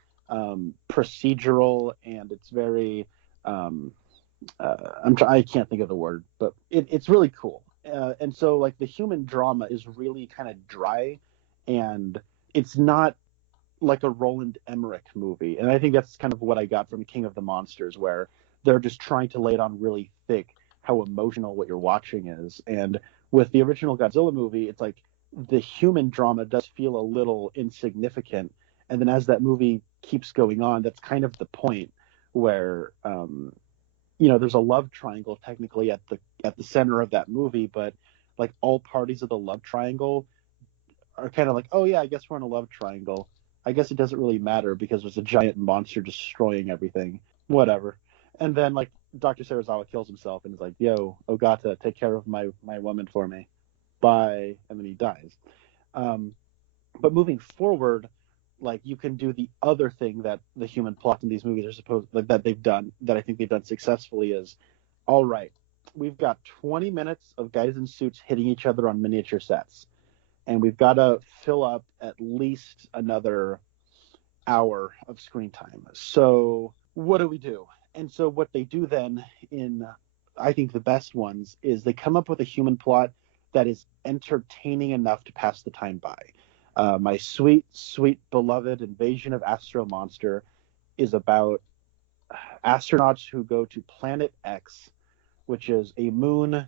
procedural, and it's very I can't think of the word, but it's really cool. And so like the human drama is really kind of dry, and it's not like a Roland Emmerich movie. And I think that's kind of what I got from King of the Monsters, where they're just trying to lay it on really thick how emotional what you're watching is. And with the original Godzilla movie, it's like the human drama does feel a little insignificant. And then as that movie keeps going on, that's kind of the point where there's a love triangle technically at the center of that movie, but like all parties of the love triangle are kind of like, oh yeah, I guess we're in a love triangle. I guess it doesn't really matter because there's a giant monster destroying everything. Whatever. And then like Dr. Serizawa kills himself and is like, yo, Ogata, take care of my woman for me. Bye. And then he dies. But moving forward, like you can do the other thing that the human plots in these movies are supposed that they've done, that I think they've done successfully, is, all right, we've got 20 minutes of guys in suits hitting each other on miniature sets, and we've got to fill up at least another hour of screen time. So what do we do? And so what they do then in, I think, the best ones is they come up with a human plot that is entertaining enough to pass the time by. My sweet, sweet, beloved Invasion of Astro Monster is about astronauts who go to Planet X, which is a moon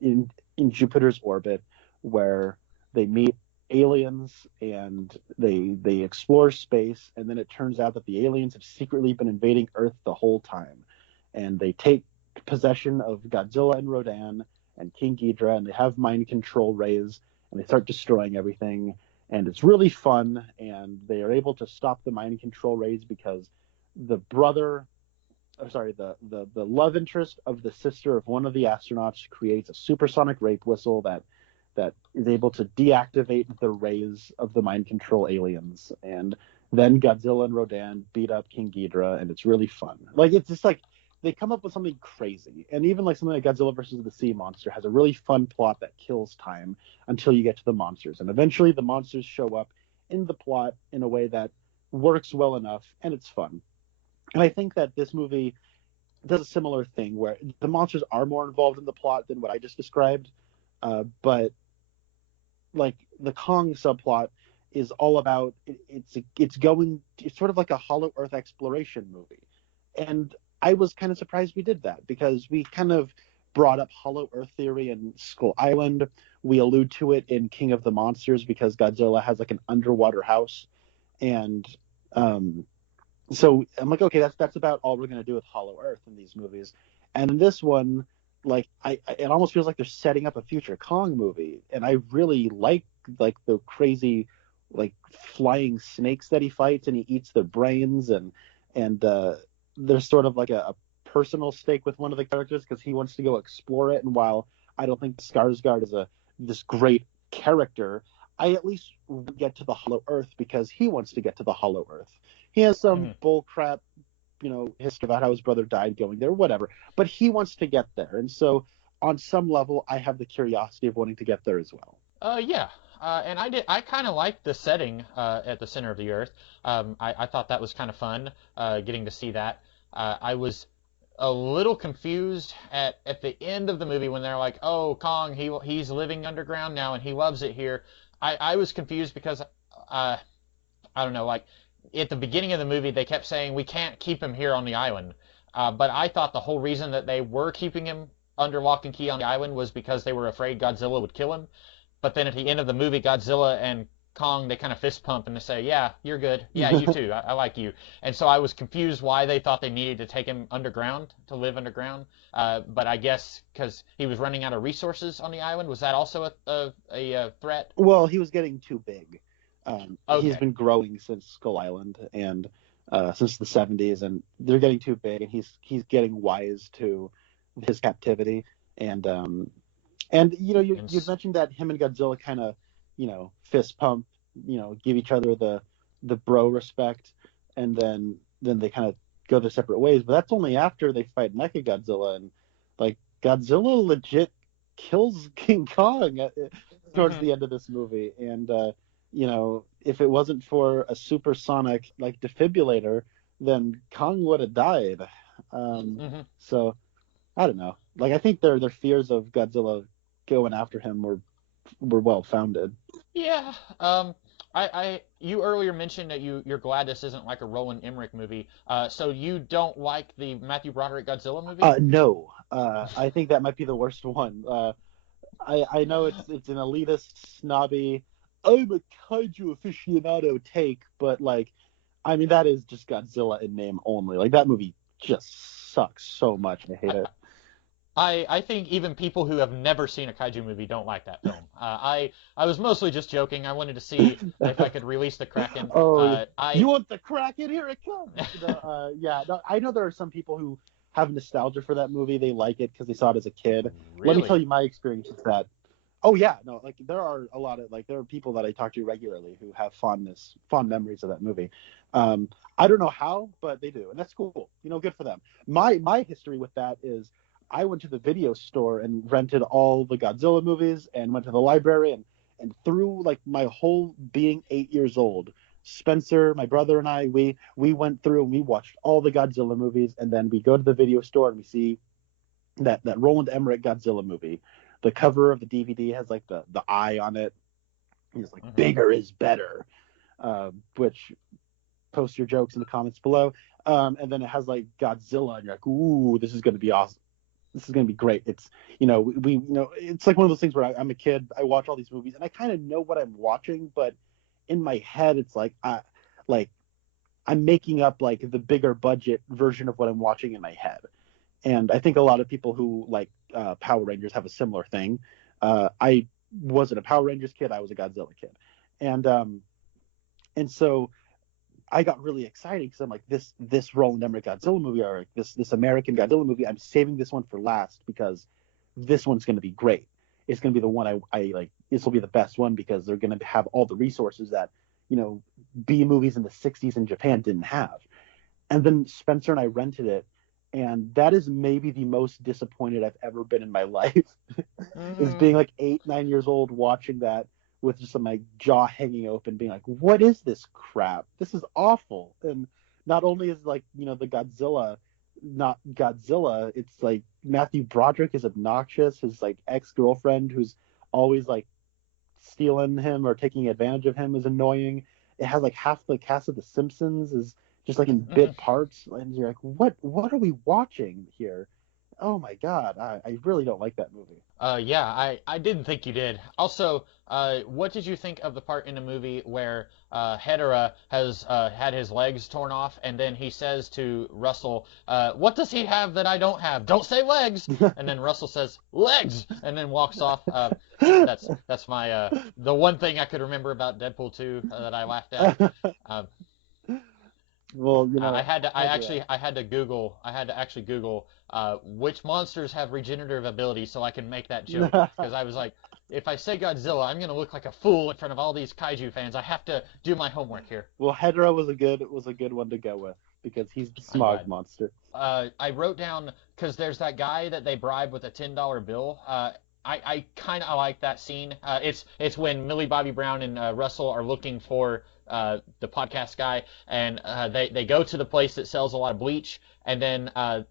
in Jupiter's orbit, where they meet aliens and they explore space, and then it turns out that the aliens have secretly been invading Earth the whole time, and they take possession of Godzilla and Rodan and King Ghidorah, and they have mind control rays, and they start destroying everything, and it's really fun, and they are able to stop the mind control rays because the brother the love interest of the sister of one of the astronauts creates a supersonic rape whistle that is able to deactivate the rays of the mind control aliens. And then Godzilla and Rodan beat up King Ghidorah, and it's really fun. Like, it's just like they come up with something crazy. And even like something like Godzilla versus the Sea Monster has a really fun plot that kills time until you get to the monsters. And eventually the monsters show up in the plot in a way that works well enough, and it's fun. And I think that this movie does a similar thing where the monsters are more involved in the plot than what I just described. But like the Kong subplot is all about it's sort of like a Hollow Earth exploration movie. And I was kind of surprised we did that, because we kind of brought up Hollow Earth theory in Skull Island. We allude to it in King of the Monsters because Godzilla has like an underwater house. And so I'm like, okay, that's about all we're going to do with Hollow Earth in these movies. And in this one, like, it almost feels like they're setting up a future Kong movie. And I really like the crazy, like, flying snakes that he fights, and he eats their brains, and there's sort of like a personal stake with one of the characters because he wants to go explore it. And while I don't think Skarsgård is this great character, I at least get to the Hollow Earth because he wants to get to the Hollow Earth. He has some bullcrap, history about how his brother died going there, whatever. But he wants to get there. And so on some level, I have the curiosity of wanting to get there as well. Yeah. And I kind of liked the setting at the center of the Earth. I thought that was kind of fun, getting to see that. I was a little confused at the end of the movie when they're like, oh, Kong, he's living underground now and he loves it here. I was confused because, I don't know, like, at the beginning of the movie, they kept saying, we can't keep him here on the island. But I thought the whole reason that they were keeping him under lock and key on the island was because they were afraid Godzilla would kill him. But then at the end of the movie, Godzilla and Kong, they kind of fist pump and they say, yeah, you're good. Yeah, you too. I like you. And so I was confused why they thought they needed to take him underground, to live underground. But I guess because he was running out of resources on the island. Was that also a threat? Well, he was getting too big. Okay. He's been growing since Skull Island and since the 70s, and they're getting too big, and he's getting wise to his captivity. And you mentioned that him and Godzilla kind of fist pump, give each other the bro respect, and then they kind of go their separate ways. But that's only after they fight Mechagodzilla, and like Godzilla legit kills King Kong towards the end of this movie. And if it wasn't for a supersonic like defibrillator, then Kong would have died. So I don't know. Like, I think their fears of Godzilla going after him were well founded. Yeah. You earlier mentioned that you're glad this isn't like a Roland Emmerich movie. So you don't like the Matthew Broderick Godzilla movie? No. I think that might be the worst one. I know it's an elitist, snobby, I'm a kaiju aficionado take, but like, I mean, that is just Godzilla in name only. Like, that movie just sucks so much. I hate it. I think even people who have never seen a kaiju movie don't like that film. I was mostly just joking. I wanted to see if I could release the Kraken. You want the Kraken? Here it comes. I know there are some people who have nostalgia for that movie. They like it because they saw it as a kid. Really? Let me tell you my experience with that. Oh yeah, no, like there are a lot of there are people that I talk to regularly who have fond memories of that movie. I don't know how, but they do, and that's cool. Good for them. My history with that is I went to the video store and rented all the Godzilla movies and went to the library and through like my whole being 8 years old, Spencer, my brother, and I, we went through and we watched all the Godzilla movies, and then we go to the video store and we see that Roland Emmerich Godzilla movie. The cover of the DVD has like the eye on it. He's like, bigger is better, which post your jokes in the comments below. And then it has like Godzilla, and you're like, ooh, this is going to be awesome. This is going to be great. It's, we it's like one of those things where I'm a kid, I watch all these movies, and I kind of know what I'm watching, but in my head, it's like, I'm making up like the bigger budget version of what I'm watching in my head. And I think a lot of people who like Power Rangers have a similar thing. I wasn't a Power Rangers kid. I was a Godzilla kid. And so I got really excited because I'm like, this Roland Emmerich Godzilla movie, or like this American Godzilla movie, I'm saving this one for last because this one's going to be great. It's going to be the one I like. This will be the best one because they're going to have all the resources that, B movies in the 60s in Japan didn't have. And then Spencer and I rented it, and that is maybe the most disappointed I've ever been in my life. Is being like 8-9 years old watching that with just my jaw hanging open, being like, what is this crap? This is awful. And not only is like, the Godzilla not Godzilla, it's like Matthew Broderick is obnoxious. His like ex-girlfriend who's always like stealing him or taking advantage of him is annoying. It has like half the cast of The Simpsons is just like in bit parts, and you're like, what are we watching here? Oh my god, I really don't like that movie. Yeah, I didn't think you did. Also, what did you think of the part in the movie where Hedera has had his legs torn off, and then he says to Russell, what does he have that I don't have? Don't say legs! And then Russell says, legs! And then walks off. That's my the one thing I could remember about Deadpool 2 that I laughed at. Well, I had to actually Google which monsters have regenerative abilities so I can make that joke, because I was like, if I say Godzilla, I'm gonna look like a fool in front of all these kaiju fans. I have to do my homework here. Well, Hedera was a good one to go with because he's the smog monster. I wrote down, because there's that guy that they bribe with a $10 bill. I kind of like that scene. It's when Millie Bobby Brown and Russell are looking for the podcast guy, and they go to the place that sells a lot of bleach, and then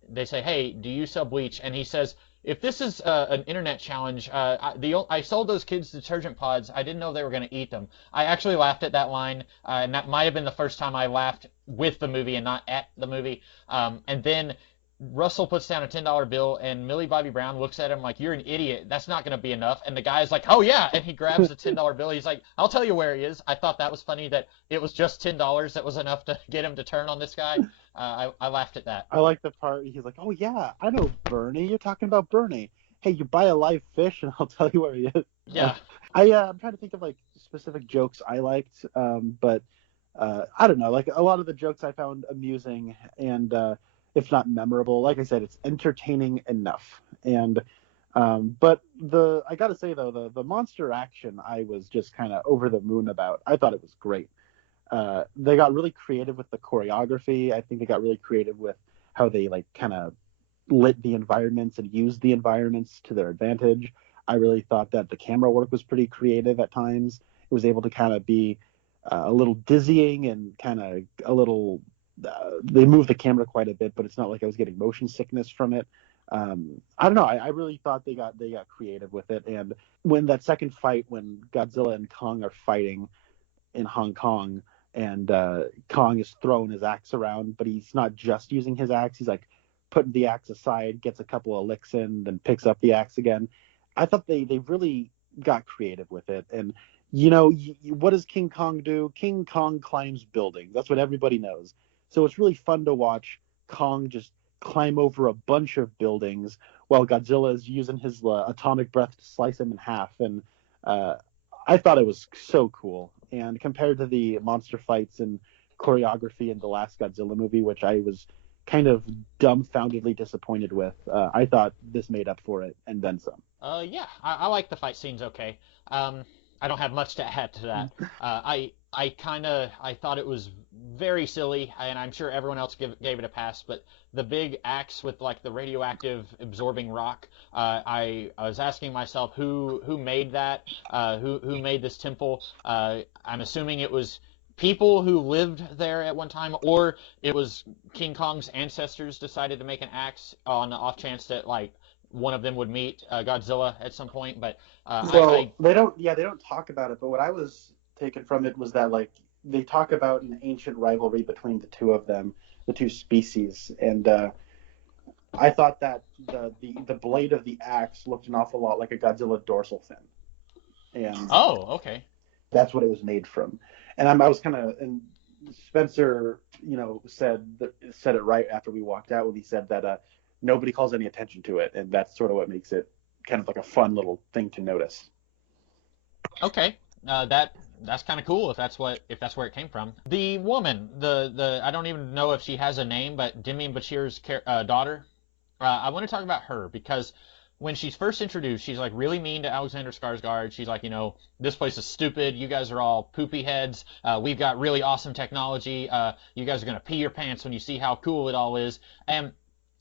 they say, hey, do you sell bleach? And he says, if this is an internet challenge, I sold those kids detergent pods. I didn't know they were going to eat them. I actually laughed at that line, and that might have been the first time I laughed with the movie and not at the movie. And then Russell puts down a $10 bill, and Millie Bobby Brown looks at him like, you're an idiot. That's not going to be enough. And the guy's like, oh, yeah. And he grabs the $10 bill. He's like, I'll tell you where he is. I thought that was funny that it was just $10 that was enough to get him to turn on this guy. I laughed at that. I like the part he's like, oh, yeah, I know Bernie. You're talking about Bernie. Hey, you buy a live fish, and I'll tell you where he is. Yeah. I'm trying to think of like specific jokes I liked, but I don't know. Like a lot of the jokes I found amusing and if not memorable. Like I said, it's entertaining enough. And but I gotta say though, the monster action I was just kind of over the moon about. I thought it was great. They got really creative with the choreography. I think they got really creative with how they like kind of lit the environments and used the environments to their advantage. I really thought that the camera work was pretty creative at times. It was able to kind of be a little dizzying and kind of a little they moved the camera quite a bit, but it's not like I was getting motion sickness from it. I don't know. I really thought they got creative with it. And when that second fight, when Godzilla and Kong are fighting in Hong Kong, and Kong is throwing his axe around, but he's not just using his axe. He's like putting the axe aside, gets a couple of licks in, then picks up the axe again. I thought they really got creative with it. And what does King Kong do? King Kong climbs buildings. That's what everybody knows. So it's really fun to watch Kong just climb over a bunch of buildings while Godzilla is using his atomic breath to slice him in half. And I thought it was so cool. And compared to the monster fights and choreography in the last Godzilla movie, which I was kind of dumbfoundedly disappointed with, I thought this made up for it and then some. Yeah, I like the fight scenes okay. I don't have much to add to that. I thought it was very silly, and I'm sure everyone else gave it a pass, but the big axe with like the radioactive absorbing rock, I was asking myself who made that, who made this temple. I'm assuming it was people who lived there at one time, or it was King Kong's ancestors decided to make an axe on the off chance that like one of them would meet Godzilla at some point. But Well, they don't. Yeah, they don't talk about it. But what I was taken from it was that like they talk about an ancient rivalry between the two of them, the two species, and I thought that the blade of the axe looked an awful lot like a Godzilla dorsal fin, and oh, okay. that's what it was made from. And I was kind of, and Spencer, said it right after we walked out when he said that nobody calls any attention to it, and that's sort of what makes it kind of like a fun little thing to notice. Okay, that's kind of cool if that's where it came from. The woman, the I don't even know if she has a name, but Demi Bashir's daughter. I want to talk about her because when she's first introduced, she's like really mean to Alexander Skarsgård. She's like, this place is stupid. You guys are all poopy heads. We've got really awesome technology. You guys are gonna pee your pants when you see how cool it all is. And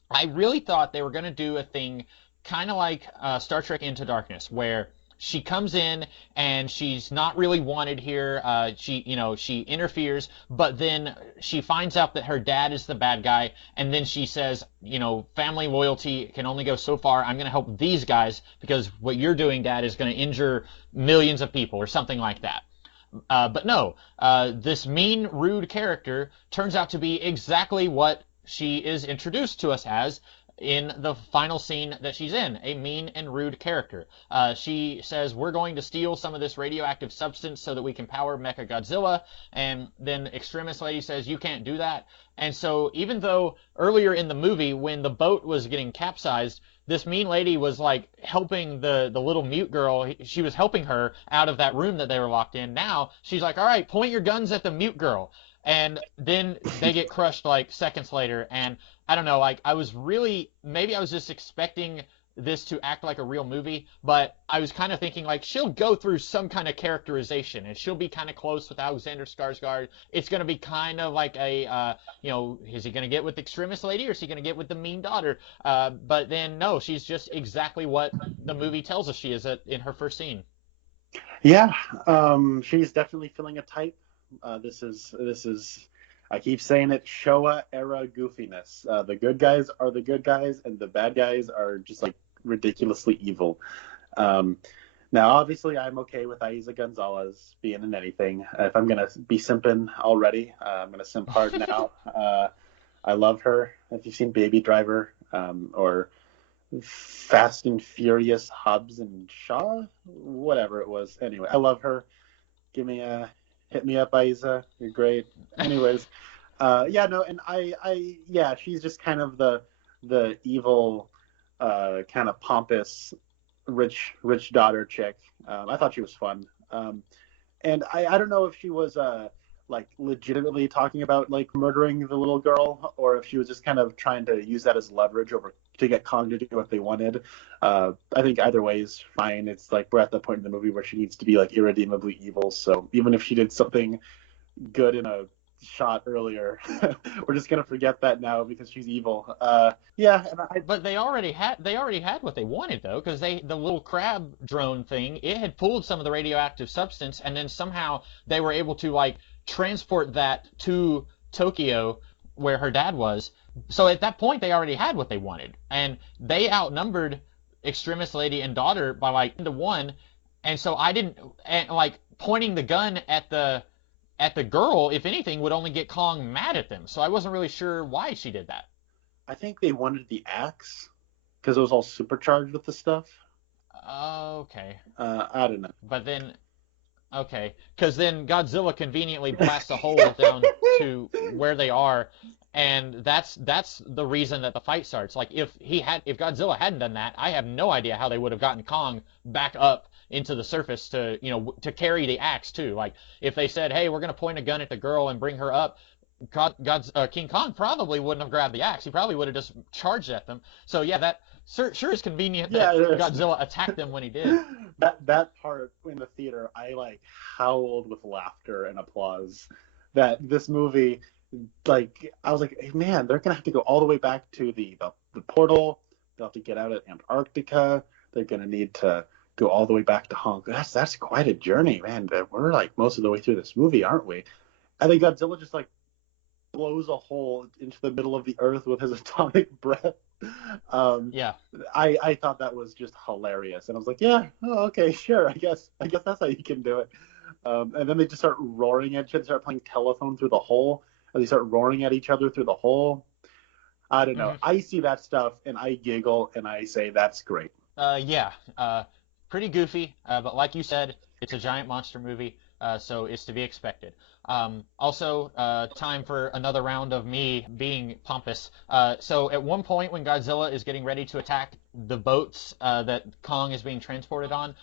I really thought they were gonna do a thing kind of like Star Trek Into Darkness, where she comes in and she's not really wanted here. She interferes, but then she finds out that her dad is the bad guy, and then she says, family loyalty can only go so far. I'm going to help these guys because what you're doing, Dad, is going to injure millions of people or something like that. But no, this mean, rude character turns out to be exactly what she is introduced to us as in the final scene that she's in, a mean and rude character. She says, we're going to steal some of this radioactive substance so that we can power Mecha Godzilla, and then Extremis Lady says, you can't do that. And so even though earlier in the movie, when the boat was getting capsized, this mean lady was like helping the little mute girl. She was helping her out of that room that they were locked in. Now she's like, all right, point your guns at the mute girl. And then they get crushed like seconds later. And I don't know, like maybe I was just expecting this to act like a real movie, but I was kind of thinking like she'll go through some kind of characterization and she'll be kind of close with Alexander Skarsgård. It's going to be kind of like is he going to get with the Extremis Lady or is he going to get with the mean daughter? But then no, she's just exactly what the movie tells us she is in her first scene. Yeah, she's definitely filling a type. This is I keep saying it, Showa era goofiness. The good guys are the good guys, and the bad guys are just like ridiculously evil. Now, obviously, I'm okay with Aiza Gonzalez being in anything. If I'm gonna be simping already, I'm gonna simp hard now. I love her. If you've seen Baby Driver or Fast and Furious Hobbs and Shaw, whatever it was. Anyway, I love her. Hit me up, Aiza. You're great. Anyways, and she's just kind of the evil, kind of pompous, rich daughter chick. I thought she was fun. And I don't know if she was like legitimately talking about like murdering the little girl, or if she was just kind of trying to use that as leverage to get Kong to do what they wanted. I think either way is fine. It's like we're at the point in the movie where she needs to be like irredeemably evil. So even if she did something good in a shot earlier, we're just gonna forget that now because she's evil. But they already had what they wanted though, because the little crab drone thing, it had pulled some of the radioactive substance, and then somehow they were able to like transport that to Tokyo where her dad was. So at that point they already had what they wanted, and they outnumbered Extremis Lady and daughter by like 1-1. And so like pointing the gun at the girl, if anything, would only get Kong mad at them. So I wasn't really sure why she did that. I think they wanted the axe because it was all supercharged with the stuff. Okay. I don't know. But then, okay, because then Godzilla conveniently blasts a hole down to where they are, and that's the reason that the fight starts. Like if Godzilla hadn't done that, I have no idea how they would have gotten Kong back up into the surface to carry the axe too. Like if they said, hey, we're gonna point a gun at the girl and bring her up, King Kong probably wouldn't have grabbed the axe. He probably would have just charged at them. So yeah, that sure is convenient that Godzilla attacked them when he did. That part in the theater, I like howled with laughter and applause. That this movie, like I was like, hey, man, they're gonna have to go all the way back to the portal. They'll have to get out at Antarctica. They're gonna need to go all the way back to Hong Kong. That's quite a journey, man. We're like most of the way through this movie, aren't we? And then Godzilla just like blows a hole into the middle of the earth with his atomic breath. Um, Yeah. I thought that was just hilarious, and I was like, yeah, oh, okay, sure, I guess that's how you can do it. And then they just start roaring at each other, start playing telephone through the hole, and they start roaring at each other through the hole. I don't know. Hmm. I see that stuff and I giggle and I say that's great. Yeah. Pretty goofy, but like you said, it's a giant monster movie, so it's to be expected. Also, time for another round of me being pompous. So at one point when Godzilla is getting ready to attack the boats that Kong is being transported on,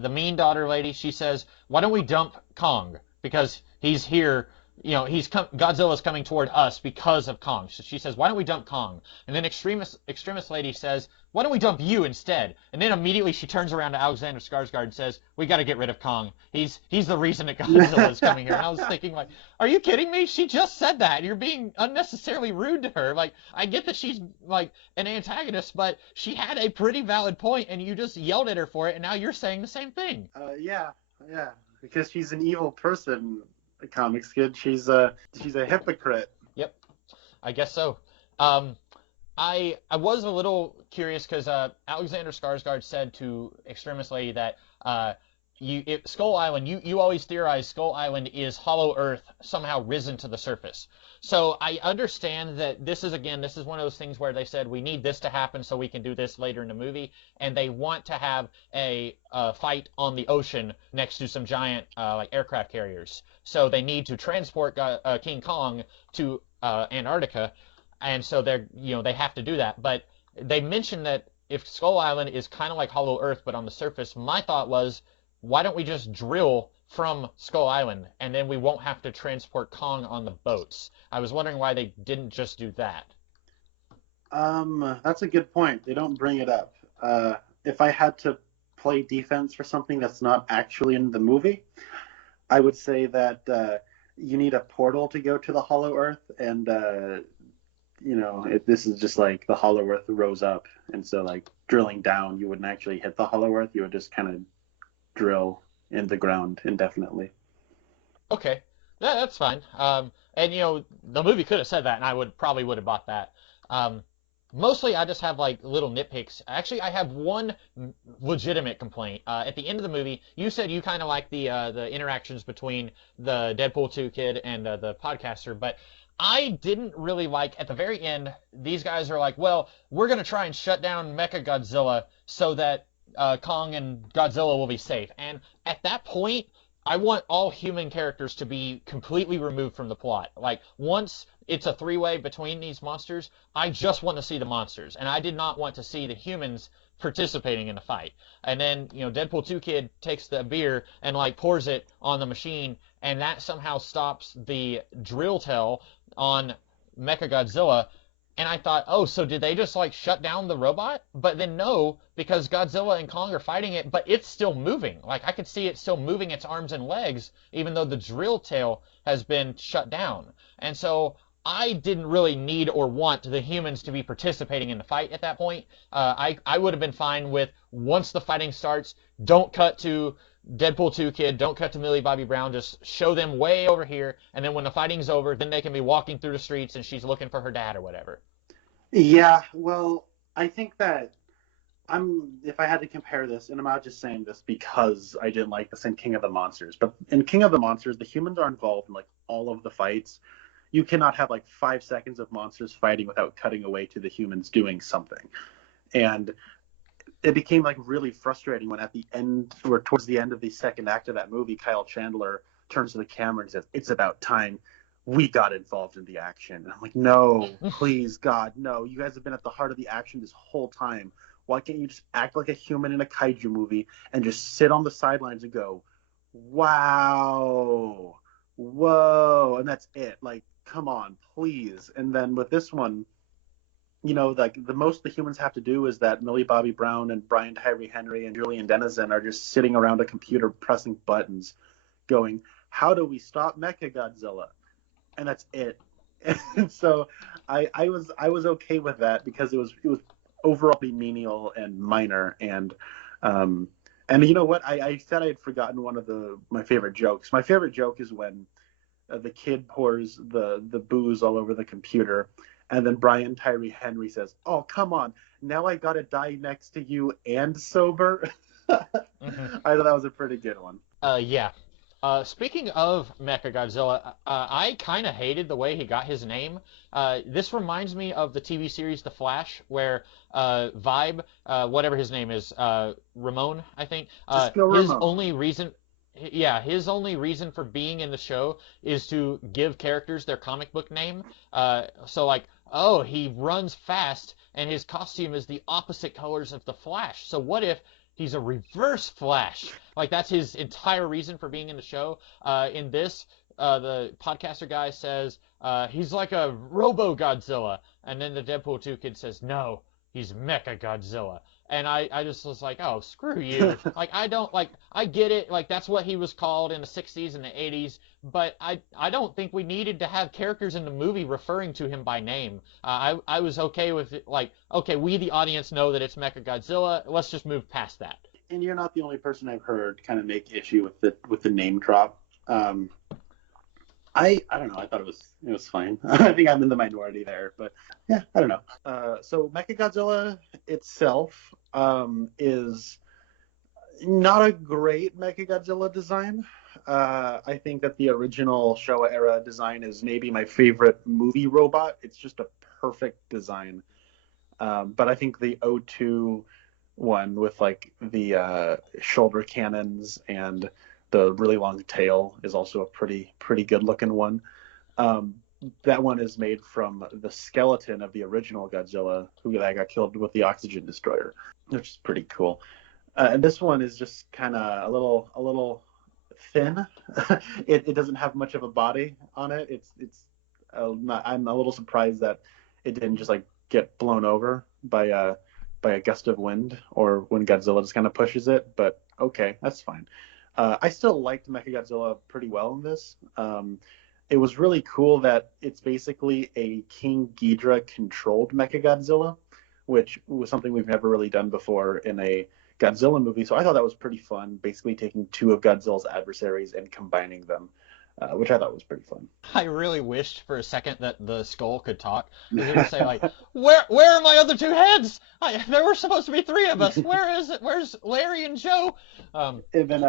the mean daughter lady, she says, "Why don't we dump Kong? Because he's here." Godzilla's coming toward us because of Kong. So she says, "Why don't we dump Kong?" And then extremist lady says, "Why don't we dump you instead?" And then immediately she turns around to Alexander Skarsgård and says, "We got to get rid of Kong. He's the reason that Godzilla is coming here." And I was thinking, like, are you kidding me? She just said that. You're being unnecessarily rude to her. Like, I get that she's like an antagonist, but she had a pretty valid point, and you just yelled at her for it, and now you're saying the same thing. Yeah, yeah, because she's an evil person. Comics kid, she's a hypocrite. Yep, I guess so. Um, I was a little curious because Alexander Skarsgård said to Extremis Lady that Skull Island, you always theorize Skull Island is Hollow Earth somehow risen to the surface. So I understand that this is one of those things where they said we need this to happen so we can do this later in the movie, and they want to have a fight on the ocean next to some giant like aircraft carriers. So they need to transport King Kong to Antarctica, and so they have to do that. But they mentioned that if Skull Island is kind of like Hollow Earth but on the surface, my thought was, why don't we just drill from Skull Island and then we won't have to transport Kong on the boats? I was wondering why they didn't just do that. That's a good point. They don't bring it up. If I had to play defense for something that's not actually in the movie, I would say that you need a portal to go to the Hollow Earth, and this is just like the Hollow Earth rose up, and so like drilling down, you wouldn't actually hit the Hollow Earth. You would just kind of drill in the ground indefinitely. Okay, that's fine. And the movie could have said that, and I probably would have bought that. Mostly, I just have like little nitpicks. Actually, I have one legitimate complaint. At the end of the movie, you said you kind of like the interactions between the Deadpool 2 kid and the podcaster, but I didn't really like at the very end. These guys are like, "Well, we're gonna try and shut down Mecha Godzilla so that Kong and Godzilla will be safe." And at that point, I want all human characters to be completely removed from the plot. Like, once it's a three-way between these monsters, I just want to see the monsters, and I did not want to see the humans participating in the fight. And then, Deadpool 2 kid takes the beer and like pours it on the machine, and that somehow stops the drill tell on Mechagodzilla. And I thought, oh, so did they just like shut down the robot? But then no, because Godzilla and Kong are fighting it, but it's still moving. Like, I could see it still moving its arms and legs, even though the drill tail has been shut down. And so I didn't really need or want the humans to be participating in the fight at that point. I would have been fine with, once the fighting starts, don't cut to Deadpool 2 kid, don't cut to Millie Bobby Brown, just show them way over here, and then when the fighting's over, then they can be walking through the streets and she's looking for her dad or whatever. Yeah, well, I think that if I had to compare this, and I'm not just saying this because I didn't like this in King of the Monsters, but in King of the Monsters, the humans are involved in like all of the fights. You cannot have like 5 seconds of monsters fighting without cutting away to the humans doing something. And it became like really frustrating when at the end, or towards the end of the second act of that movie, Kyle Chandler turns to the camera and says, "It's about time we got involved in the action." And I'm like, no, please, God, no. You guys have been at the heart of the action this whole time. Why can't you just act like a human in a kaiju movie and just sit on the sidelines and go, wow, whoa, and that's it. Like, come on, please. And then with this one, like the most the humans have to do is that Millie Bobby Brown and Brian Tyree Henry and Julian Denizen are just sitting around a computer pressing buttons going, how do we stop Mechagodzilla? And that's it. And so I was okay with that because it was overall menial and minor. And you know what? I said I had forgotten one of my favorite jokes. My favorite joke is when the kid pours the booze all over the computer, and then Brian Tyree Henry says, "Oh, come on, now I gotta die next to you and sober." Hmm. I thought that was a pretty good one. Yeah. Speaking of Mechagodzilla, I kind of hated the way he got his name. This reminds me of the TV series The Flash, where Vibe, whatever his name is, Ramon, I think, Just go his Ramon. only reason, yeah, his only reason for being in the show is to give characters their comic book name. So like, oh, he runs fast, and his costume is the opposite colors of the Flash. So what if he's a reverse Flash? Like that's his entire reason for being in the show. In this, the podcaster guy says he's like a Robo Godzilla, and then the Deadpool 2 kid says no, he's Mecha Godzilla. And I just was like, oh, screw you. Like I don't like I get it. Like that's what he was called in the 60s and the 80s, but I don't think we needed to have characters in the movie referring to him by name. I was okay with it, like okay, we the audience know that it's Mecha Godzilla. Let's just move past that. And you're not the only person I've heard kind of make issue with the name drop. I don't know. I thought it was fine. I think I'm in the minority there, but yeah, I don't know. So Mechagodzilla itself is not a great Mechagodzilla design. I think that the original Showa era design is maybe my favorite movie robot. It's just a perfect design. But I think the O2 one with like the shoulder cannons and the really long tail is also a pretty good looking one. That one is made from the skeleton of the original Godzilla, who that got killed with the oxygen destroyer, which is pretty cool. And this one is just kind of a little thin. It doesn't have much of a body on it. I'm a little surprised that it didn't just like get blown over by a gust of wind or when Godzilla just kind of pushes it. But okay, that's fine. I still liked Mechagodzilla pretty well in this. It was really cool that it's basically a King Ghidorah controlled Mechagodzilla, which was something we've never really done before in a Godzilla movie. So I thought that was pretty fun, basically taking two of Godzilla's adversaries and combining them, which I thought was pretty fun. I really wished for a second that the skull could talk. Because it would say like, where are my other two heads? There were supposed to be three of us. Where is it? Where's Larry and Joe? And then,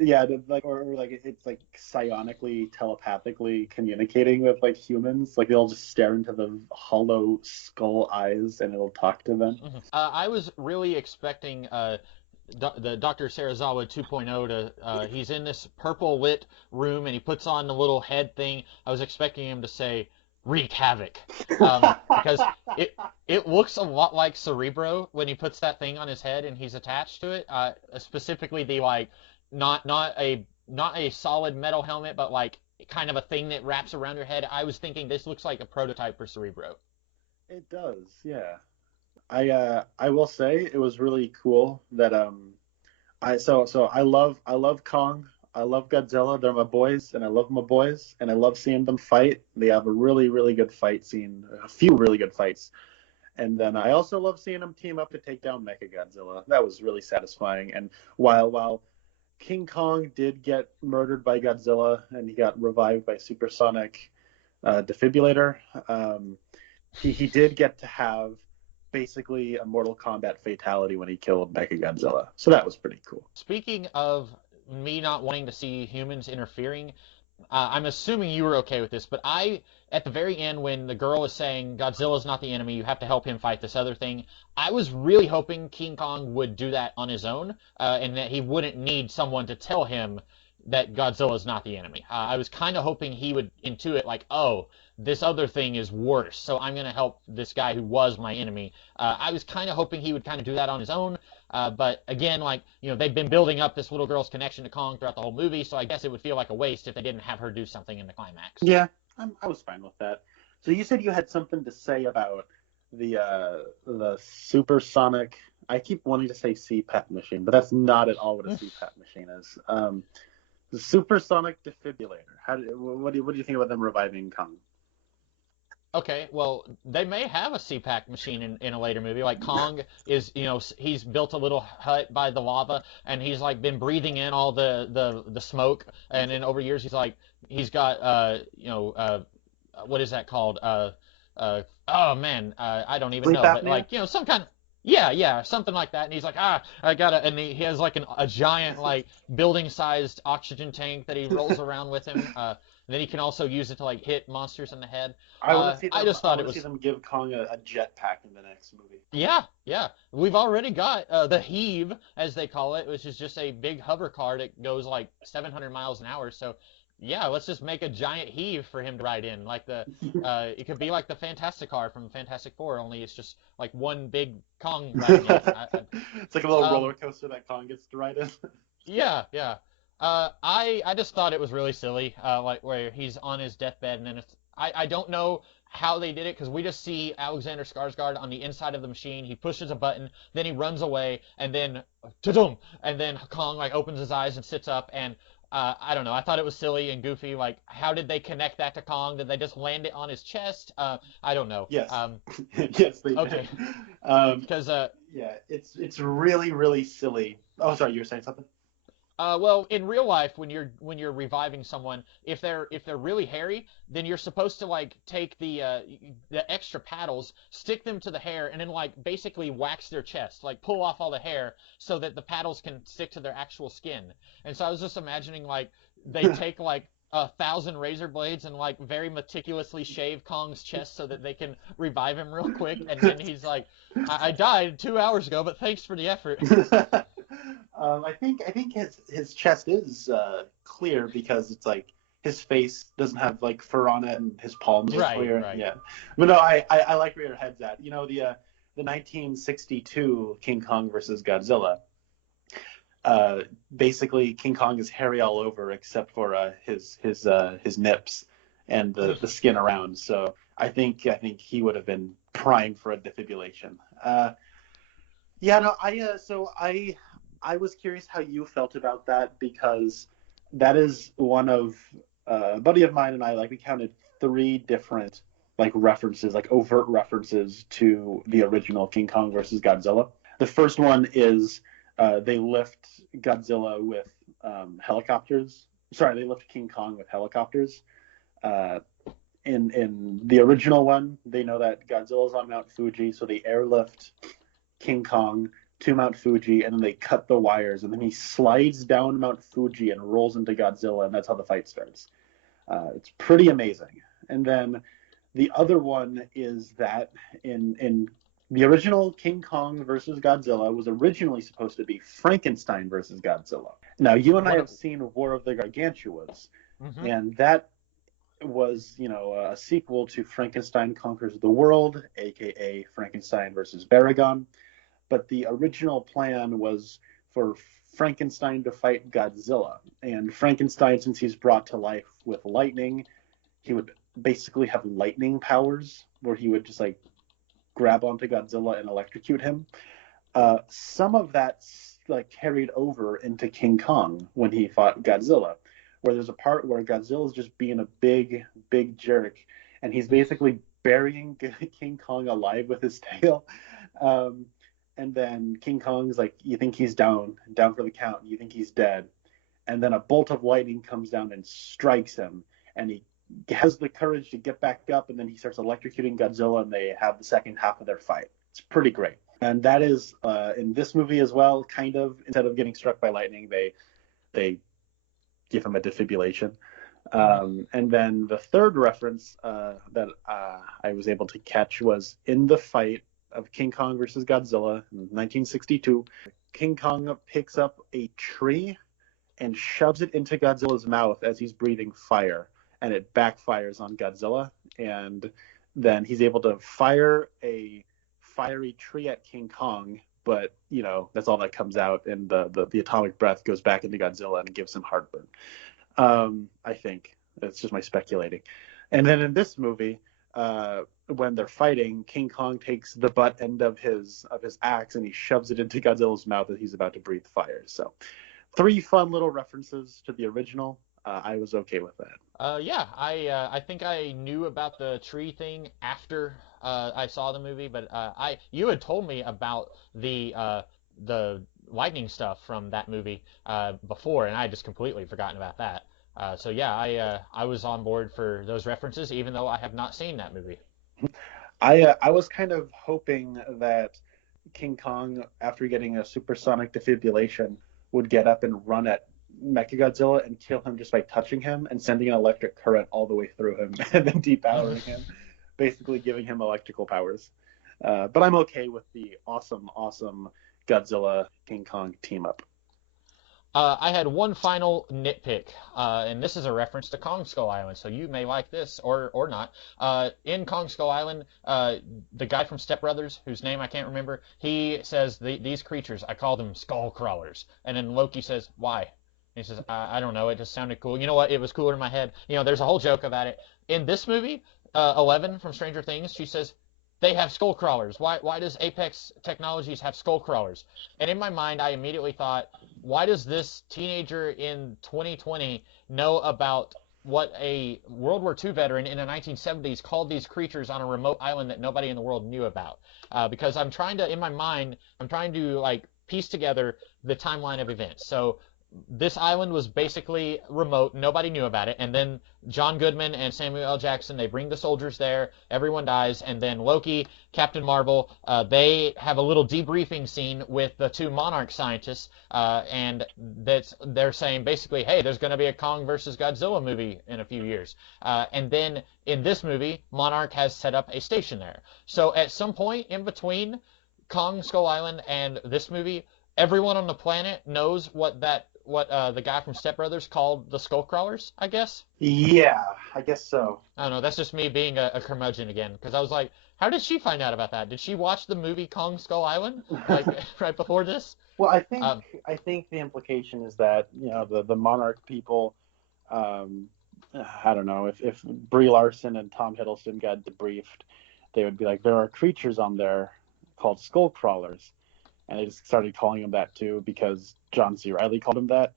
yeah, like or like it's like psionically, telepathically communicating with like humans. Like they'll just stare into the hollow skull eyes, and it'll talk to them. I was really expecting the Dr. Serizawa 2.0 to he's in this purple lit room and he puts on the little head thing. I was expecting him to say wreak havoc because it looks a lot like Cerebro when he puts that thing on his head and he's attached to it. Specifically the like not a solid metal helmet, but like kind of a thing that wraps around your head. I was thinking this looks like a prototype for Cerebro. It does, yeah. I will say it was really cool that I love Kong, I love Godzilla. They're my boys, and I love my boys, and I love seeing them fight. They have a really good fight scene, a few really good fights, and then I also love seeing them team up to take down Mechagodzilla. That was really satisfying. And while King Kong did get murdered by Godzilla and he got revived by supersonic defibrillator, he did get to have basically a Mortal Kombat fatality when he killed Mechagodzilla. So that was pretty cool. Speaking of me not wanting to see humans interfering, I'm assuming you were okay with this, but at the very end, when the girl is saying Godzilla's not the enemy, you have to help him fight this other thing, I was really hoping King Kong would do that on his own, and that he wouldn't need someone to tell him that Godzilla's not the enemy. I was kind of hoping he would intuit, like, oh, this other thing is worse, so I'm going to help this guy who was my enemy. I was kind of hoping he would kind of do that on his own, but again, like, they've been building up this little girl's connection to Kong throughout the whole movie, so I guess it would feel like a waste if they didn't have her do something in the climax. Yeah, I was fine with that. So you said you had something to say about the supersonic. I keep wanting to say CPAP machine, but that's not at all what a CPAP machine is. The supersonic defibrillator. What do you think about them reviving Kong? Okay, well, they may have a CPAC machine in a later movie. Like Kong is, he's built a little hut by the lava, and he's like been breathing in all the smoke, and then over years he's got what is that called? Oh man, I don't even Sleep know, but apnea? like some kind of yeah, something like that. And he's like, I gotta, and he has like a giant like building-sized oxygen tank that he rolls around with him. And then he can also use it to like hit monsters in the head. I just I thought want it to see was them give Kong a jetpack in the next movie. yeah. We've already got the heave, as they call it, which is just a big hover car that goes like 700 miles an hour. So yeah, let's just make a giant heave for him to ride in. Like it could be like the Fantastic Car from Fantastic Four, only it's just like one big Kong riding in. It's like a little roller coaster that Kong gets to ride in. Yeah. I just thought it was really silly, like where he's on his deathbed and then I don't know how they did it because we just see Alexander Skarsgård on the inside of the machine. He pushes a button, then he runs away, and then ta-dum, and then Kong like opens his eyes and sits up and. I don't know. I thought it was silly and goofy. Like, how did they connect that to Kong? Did they just land it on his chest? I don't know. Yes. Yes, they Okay. did. Because Yeah, it's really really silly. Oh, sorry, you were saying something? well, in real life, when you're reviving someone, if they're really hairy, then you're supposed to like take the extra paddles, stick them to the hair, and then like basically wax their chest, like pull off all the hair so that the paddles can stick to their actual skin. And so I was just imagining like they take like 1,000 razor blades and like very meticulously shave Kong's chest so that they can revive him real quick, and then he's like, I died 2 hours ago, but thanks for the effort. I think his chest is clear because it's like his face doesn't have like fur on it and his palms are clear. Right. Yeah, but no, I like where your head's at. You know the 1962 King Kong versus Godzilla. Basically, King Kong is hairy all over except for his nips and the skin around. So I think he would have been prime for a defibrillation. Yeah, no, I was curious how you felt about that because that is one of a buddy of mine and I like we counted 3 different like references, like overt references to the original King Kong versus Godzilla. The first one is they lift Godzilla with helicopters. Sorry, they lift King Kong with helicopters. In the original one, they know that Godzilla's on Mount Fuji, so they airlift King Kong to Mount Fuji, and then they cut the wires, and then he slides down Mount Fuji and rolls into Godzilla, and that's how the fight starts. It's pretty amazing. And then the other one is that in the original King Kong versus Godzilla was originally supposed to be Frankenstein versus Godzilla. Now, you and I have seen War of the Gargantuas, and that was, a sequel to Frankenstein Conquers the World, aka Frankenstein versus Baragon. But the original plan was for Frankenstein to fight Godzilla. And Frankenstein, since he's brought to life with lightning, he would basically have lightning powers where he would just like grab onto Godzilla and electrocute him. Some of that's like carried over into King Kong when he fought Godzilla, where there's a part where Godzilla's just being a big jerk, and he's basically burying King Kong alive with his tail. And then King Kong's like, you think he's down for the count, you think he's dead. And then a bolt of lightning comes down and strikes him, and he has the courage to get back up, and then he starts electrocuting Godzilla, and they have the second half of their fight. It's pretty great. And that is in this movie as well, kind of, instead of getting struck by lightning, they give him a defibrillation. And then the third reference that I was able to catch was in the fight of King Kong versus Godzilla in 1962. King Kong picks up a tree and shoves it into Godzilla's mouth as he's breathing fire, and it backfires on Godzilla, and then he's able to fire a fiery tree at King Kong, but that's all that comes out, and the atomic breath goes back into Godzilla and gives him heartburn. I think that's just my speculating. And then in this movie, when they're fighting, King Kong takes the butt end of his axe and he shoves it into Godzilla's mouth as he's about to breathe fire. So 3 fun little references to the original. I was okay with that. Yeah, I think I knew about the tree thing after I saw the movie, but you had told me about the lightning stuff from that movie before, and I had just completely forgotten about that. So yeah, I was on board for those references, even though I have not seen that movie. I was kind of hoping that King Kong, after getting a supersonic defibrillation, would get up and run at Mechagodzilla and kill him just by touching him and sending an electric current all the way through him and then depowering him, basically giving him electrical powers. But I'm okay with the awesome, awesome Godzilla King Kong team up. I had one final nitpick, and this is a reference to Kong Skull Island, so you may like this or not. In Kong Skull Island, the guy from Step Brothers, whose name I can't remember, he says, these creatures, I call them skull crawlers. And then Loki says, why? And he says, I don't know, it just sounded cool. You know what? It was cooler in my head. You know, there's a whole joke about it. In this movie, Eleven from Stranger Things, she says, they have skull crawlers. Why does Apex Technologies have skull crawlers? And in my mind, I immediately thought, why does this teenager in 2020 know about what a World War II veteran in the 1970s called these creatures on a remote island that nobody in the world knew about? Because I'm trying to, in my mind, I'm trying to like piece together the timeline of events. So this island was basically remote. Nobody knew about it. And then John Goodman and Samuel L. Jackson, they bring the soldiers there. Everyone dies. And then Loki, Captain Marvel, they have a little debriefing scene with the two Monarch scientists. And they're saying basically, hey, there's going to be a Kong versus Godzilla movie in a few years. And then in this movie, Monarch has set up a station there. So at some point in between Kong Skull Island and this movie, everyone on the planet knows what the guy from Step Brothers called the skull crawlers, I guess? Yeah, I guess so. I don't know, that's just me being a curmudgeon again, because I was like, how did she find out about that? Did she watch the movie Kong Skull Island, like, right before this? Well, I think the implication is that, you know, the Monarch people, I don't know, if Brie Larson and Tom Hiddleston got debriefed, they would be like, there are creatures on there called skull crawlers. And they just started calling him that too because John C. Reilly called him that.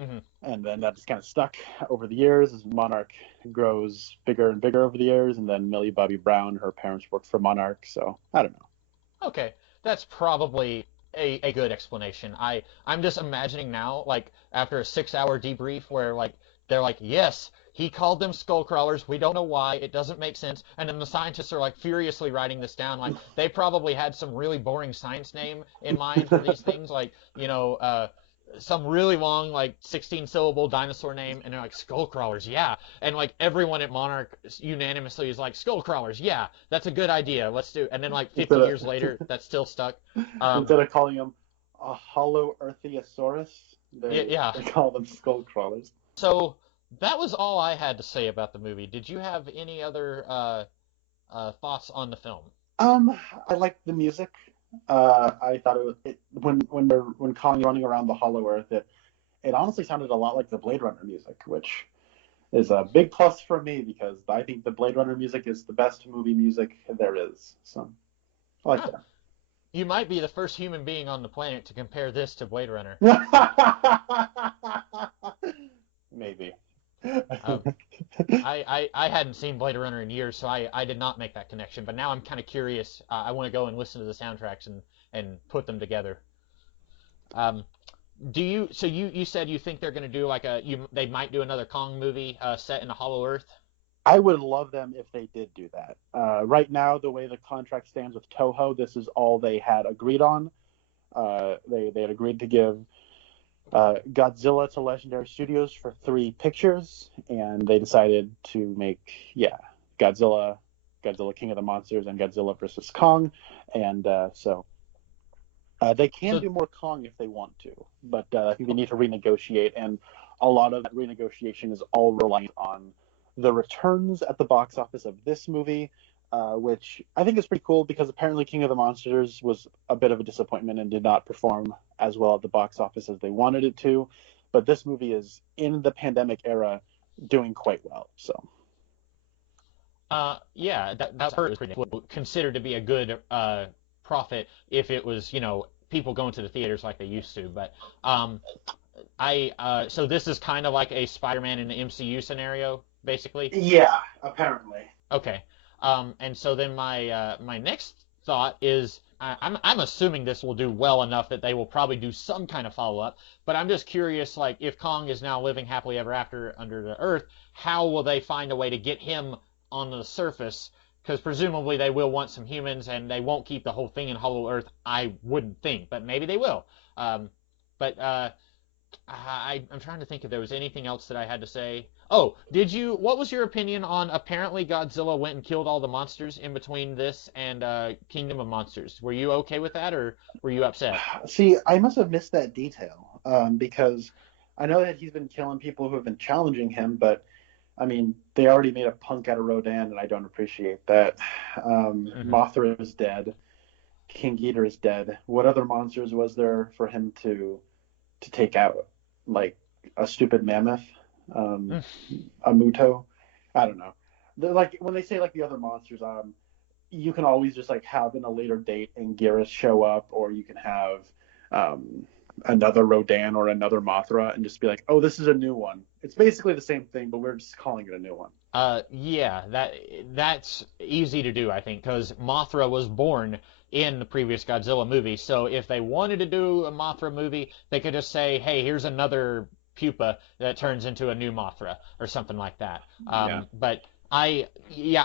Mm-hmm. And then that just kind of stuck over the years as Monarch grows bigger and bigger over the years. And then Millie Bobby Brown, her parents worked for Monarch. So I don't know. Okay, that's probably a good explanation. I'm just imagining now, like, after a 6-hour debrief where, like, they're like, yes, he called them skull crawlers. We don't know why. It doesn't make sense. And then the scientists are like furiously writing this down. Like they probably had some really boring science name in mind for these things, like, you know, some really long, like 16-syllable dinosaur name, and they're like skull crawlers, yeah. And like everyone at Monarch unanimously is like skull crawlers, yeah. That's a good idea. Let's do. And then like 50 years later, that's still stuck. Instead of calling them a hollow earthiosaurus, they call them skull crawlers. So that was all I had to say about the movie. Did you have any other thoughts on the film? I liked the music. I thought when Kong running around the Hollow Earth, it honestly sounded a lot like the Blade Runner music, which is a big plus for me because I think the Blade Runner music is the best movie music there is. So I like that. You might be the first human being on the planet to compare this to Blade Runner. Maybe. I hadn't seen Blade Runner in years, so I did not make that connection. But now I'm kind of curious. I want to go and listen to the soundtracks and put them together. You said you think they're going to do like they might do another Kong movie set in the Hollow Earth? I would love them if they did do that. Right now, the way the contract stands with Toho, this is all they had agreed on. They had agreed to give Godzilla to Legendary Studios for 3 pictures, and they decided to make Godzilla King of the Monsters, and Godzilla versus Kong, and so they can do more Kong if they want to, but I think they need to renegotiate, and a lot of that renegotiation is all reliant on the returns at the box office of this movie, which I think is pretty cool because apparently King of the Monsters was a bit of a disappointment and did not perform as well at the box office as they wanted it to. But this movie is, in the pandemic era, doing quite well. So, that's considered to be a good profit if it was, you know, people going to the theaters like they used to. But So this is kind of like a Spider-Man in the MCU scenario, basically. Yeah, apparently. Okay. And so then my next thought is I'm assuming this will do well enough that they will probably do some kind of follow-up, but I'm just curious, like, if Kong is now living happily ever after under the earth, how will they find a way to get him on the surface? Because presumably they will want some humans, and they won't keep the whole thing in Hollow Earth, I wouldn't think, but maybe they will. But I'm trying to think if there was anything else that I had to say. Oh, what was your opinion on apparently Godzilla went and killed all the monsters in between this and Kingdom of Monsters? Were you okay with that, or were you upset? See, I must have missed that detail, because I know that he's been killing people who have been challenging him, but I mean, they already made a punk out of Rodan, and I don't appreciate that. Mothra is dead. King Ghidorah is dead. What other monsters was there for him to take out? Like a stupid mammoth? A Muto? I don't know. They're like, when they say like the other monsters, you can always just like have in a later date Anguirus show up, or you can have another Rodan or another Mothra and just be like, oh, this is a new one. It's basically the same thing, but we're just calling it a new one. Yeah, that's easy to do, I think, because Mothra was born in the previous Godzilla movie. So if they wanted to do a Mothra movie, they could just say, hey, here's another pupa that turns into a new Mothra or something like that. But I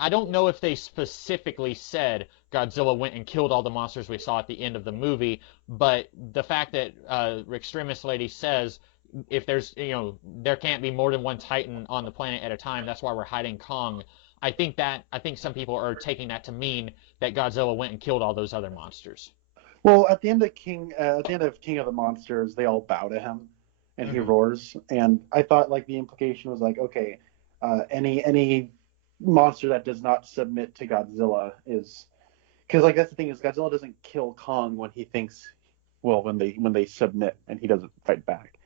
don't know if they specifically said Godzilla went and killed all the monsters we saw at the end of the movie, but the fact that Extremis Lady says if there's, there can't be more than one Titan on the planet at a time, that's why we're hiding Kong. I think some people are taking that to mean that Godzilla went and killed all those other monsters. Well, at the end of King of the Monsters, they all bow to him, and he roars. And I thought like the implication was like, okay, any monster that does not submit to Godzilla is, because like that's the thing is Godzilla doesn't kill Kong when he thinks, well, when they submit and he doesn't fight back.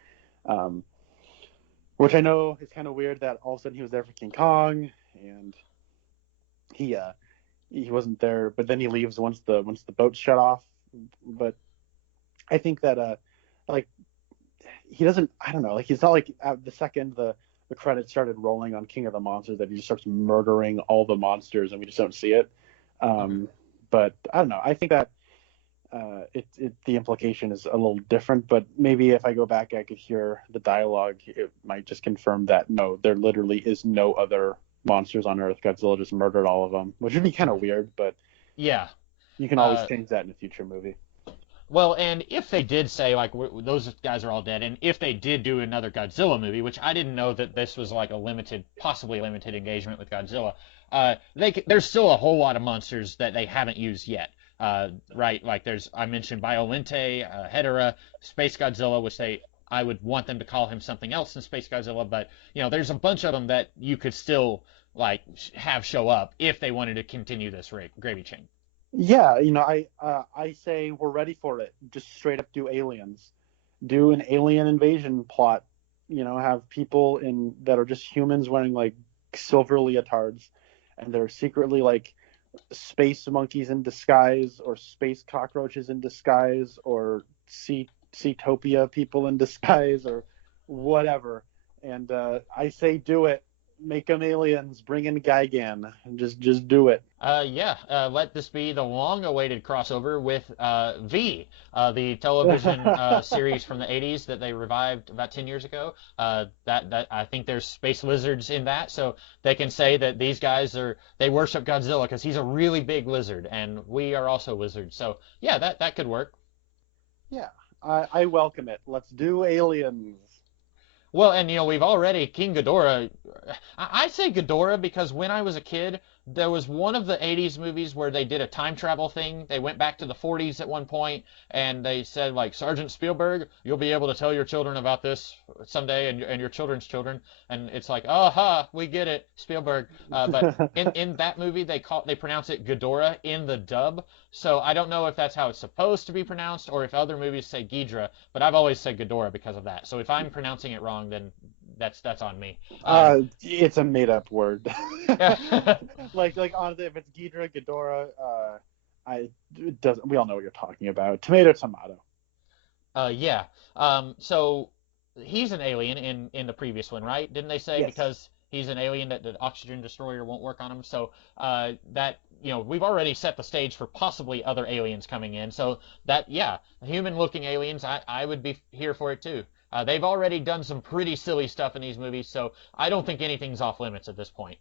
Which I know is kind of weird that all of a sudden he was there for King Kong and he wasn't there, but then he leaves once the boat's shut off. But I think that like he doesn't, I don't know, like he's not like the second the credits started rolling on King of the Monsters that he just starts murdering all the monsters and we just don't see it. But I don't know. I think that the implication is a little different, but maybe if I go back, I could hear the dialogue. It might just confirm that no, there literally is no other monsters on Earth. Godzilla just murdered all of them, which would be kind of weird, but yeah, you can always change that in a future movie. Well, and if they did say, like, those guys are all dead, and if they did do another Godzilla movie, which I didn't know that this was like a possibly limited engagement with Godzilla, there's still a whole lot of monsters that they haven't used yet. Right? Like I mentioned Biolente, Hedorah, Space Godzilla, which I would want them to call him something else than Space Godzilla, but, there's a bunch of them that you could still, like, have show up if they wanted to continue this gravy train. Yeah, I say we're ready for it. Just straight up do aliens. Do an alien invasion plot. Have people that are just humans wearing like silver leotards, and they're secretly like space monkeys in disguise, or space cockroaches in disguise, or Seatopia people in disguise, or whatever. And I say do it. Make them aliens. Bring in Gigan. And just do it. Let this be the long-awaited crossover with V, the television series from the 80s that they revived about 10 years ago. That I think there's space lizards in that, so they can say that these guys they worship Godzilla because he's a really big lizard, and we are also lizards. So yeah, that could work. Yeah, I welcome it. Let's do aliens. Well, and we've already King Ghidorah. I say Ghidorah because when I was a kid, there was one of the 80s movies where they did a time travel thing. They went back to the 40s at one point, and they said, like, Sergeant Spielberg, you'll be able to tell your children about this someday, and your children's children. And it's like, we get it, Spielberg. But in that movie, they pronounce it Ghidorah in the dub. So I don't know if that's how it's supposed to be pronounced, or if other movies say Ghidra, but I've always said Ghidorah because of that. So if I'm pronouncing it wrong, then that's on me. It's a made-up word. like honestly, if it's Ghidorah, it doesn't. We all know what you're talking about. Tomato. Yeah. So he's an alien in the previous one, right? Didn't they say Yes. because he's an alien that the oxygen destroyer won't work on him? So that we've already set the stage for possibly other aliens coming in. So that human-looking aliens, I would be here for it too. They've already done some pretty silly stuff in these movies, so I don't think anything's off limits at this point.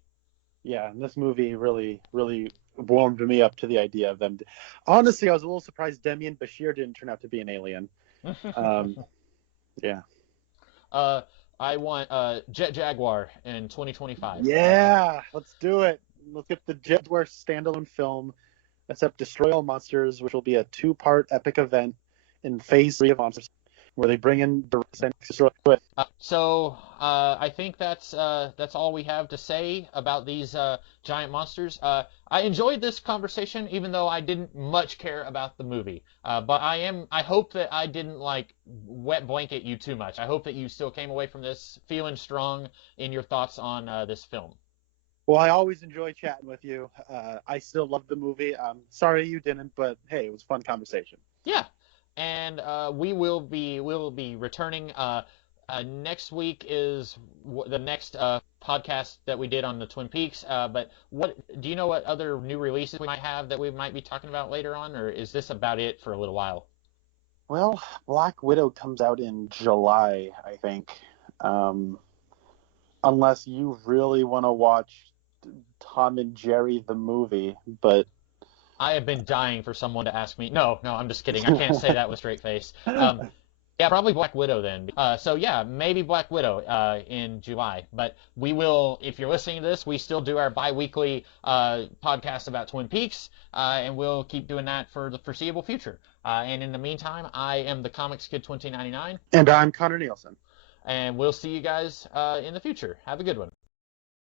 Yeah, and this movie really, really warmed me up to the idea of them. Honestly, I was a little surprised Demian Bashir didn't turn out to be an alien. Yeah. I want Jet Jaguar in 2025. Yeah, let's do it. Let's get the Jet Jaguar standalone film. That's up Destroy All Monsters, which will be a 2-part epic event in Phase 3 of Monsters, where they bring in the I think that's all we have to say about these giant monsters. I enjoyed this conversation, even though I didn't much care about the movie. But I hope that I didn't wet blanket you too much. I hope that you still came away from this feeling strong in your thoughts on this film. Well, I always enjoy chatting with you. I still love the movie. I'm sorry you didn't, but hey, it was a fun conversation. Yeah. And we'll be returning. Next week is the next podcast that we did on the Twin Peaks. But do you know what other new releases we might have that we might be talking about later on, or is this about it for a little while? Well, Black Widow comes out in July, I think. Unless you really want to watch Tom and Jerry the movie, but I have been dying for someone to ask me. No, I'm just kidding. I can't say that with straight face. Yeah, probably Black Widow then. So yeah, maybe Black Widow in July. But we will, if you're listening to this, we still do our bi-weekly podcast about Twin Peaks, and we'll keep doing that for the foreseeable future. And in the meantime, I am the Comics Kid 2099. And I'm Connor Nielsen. And we'll see you guys in the future. Have a good one.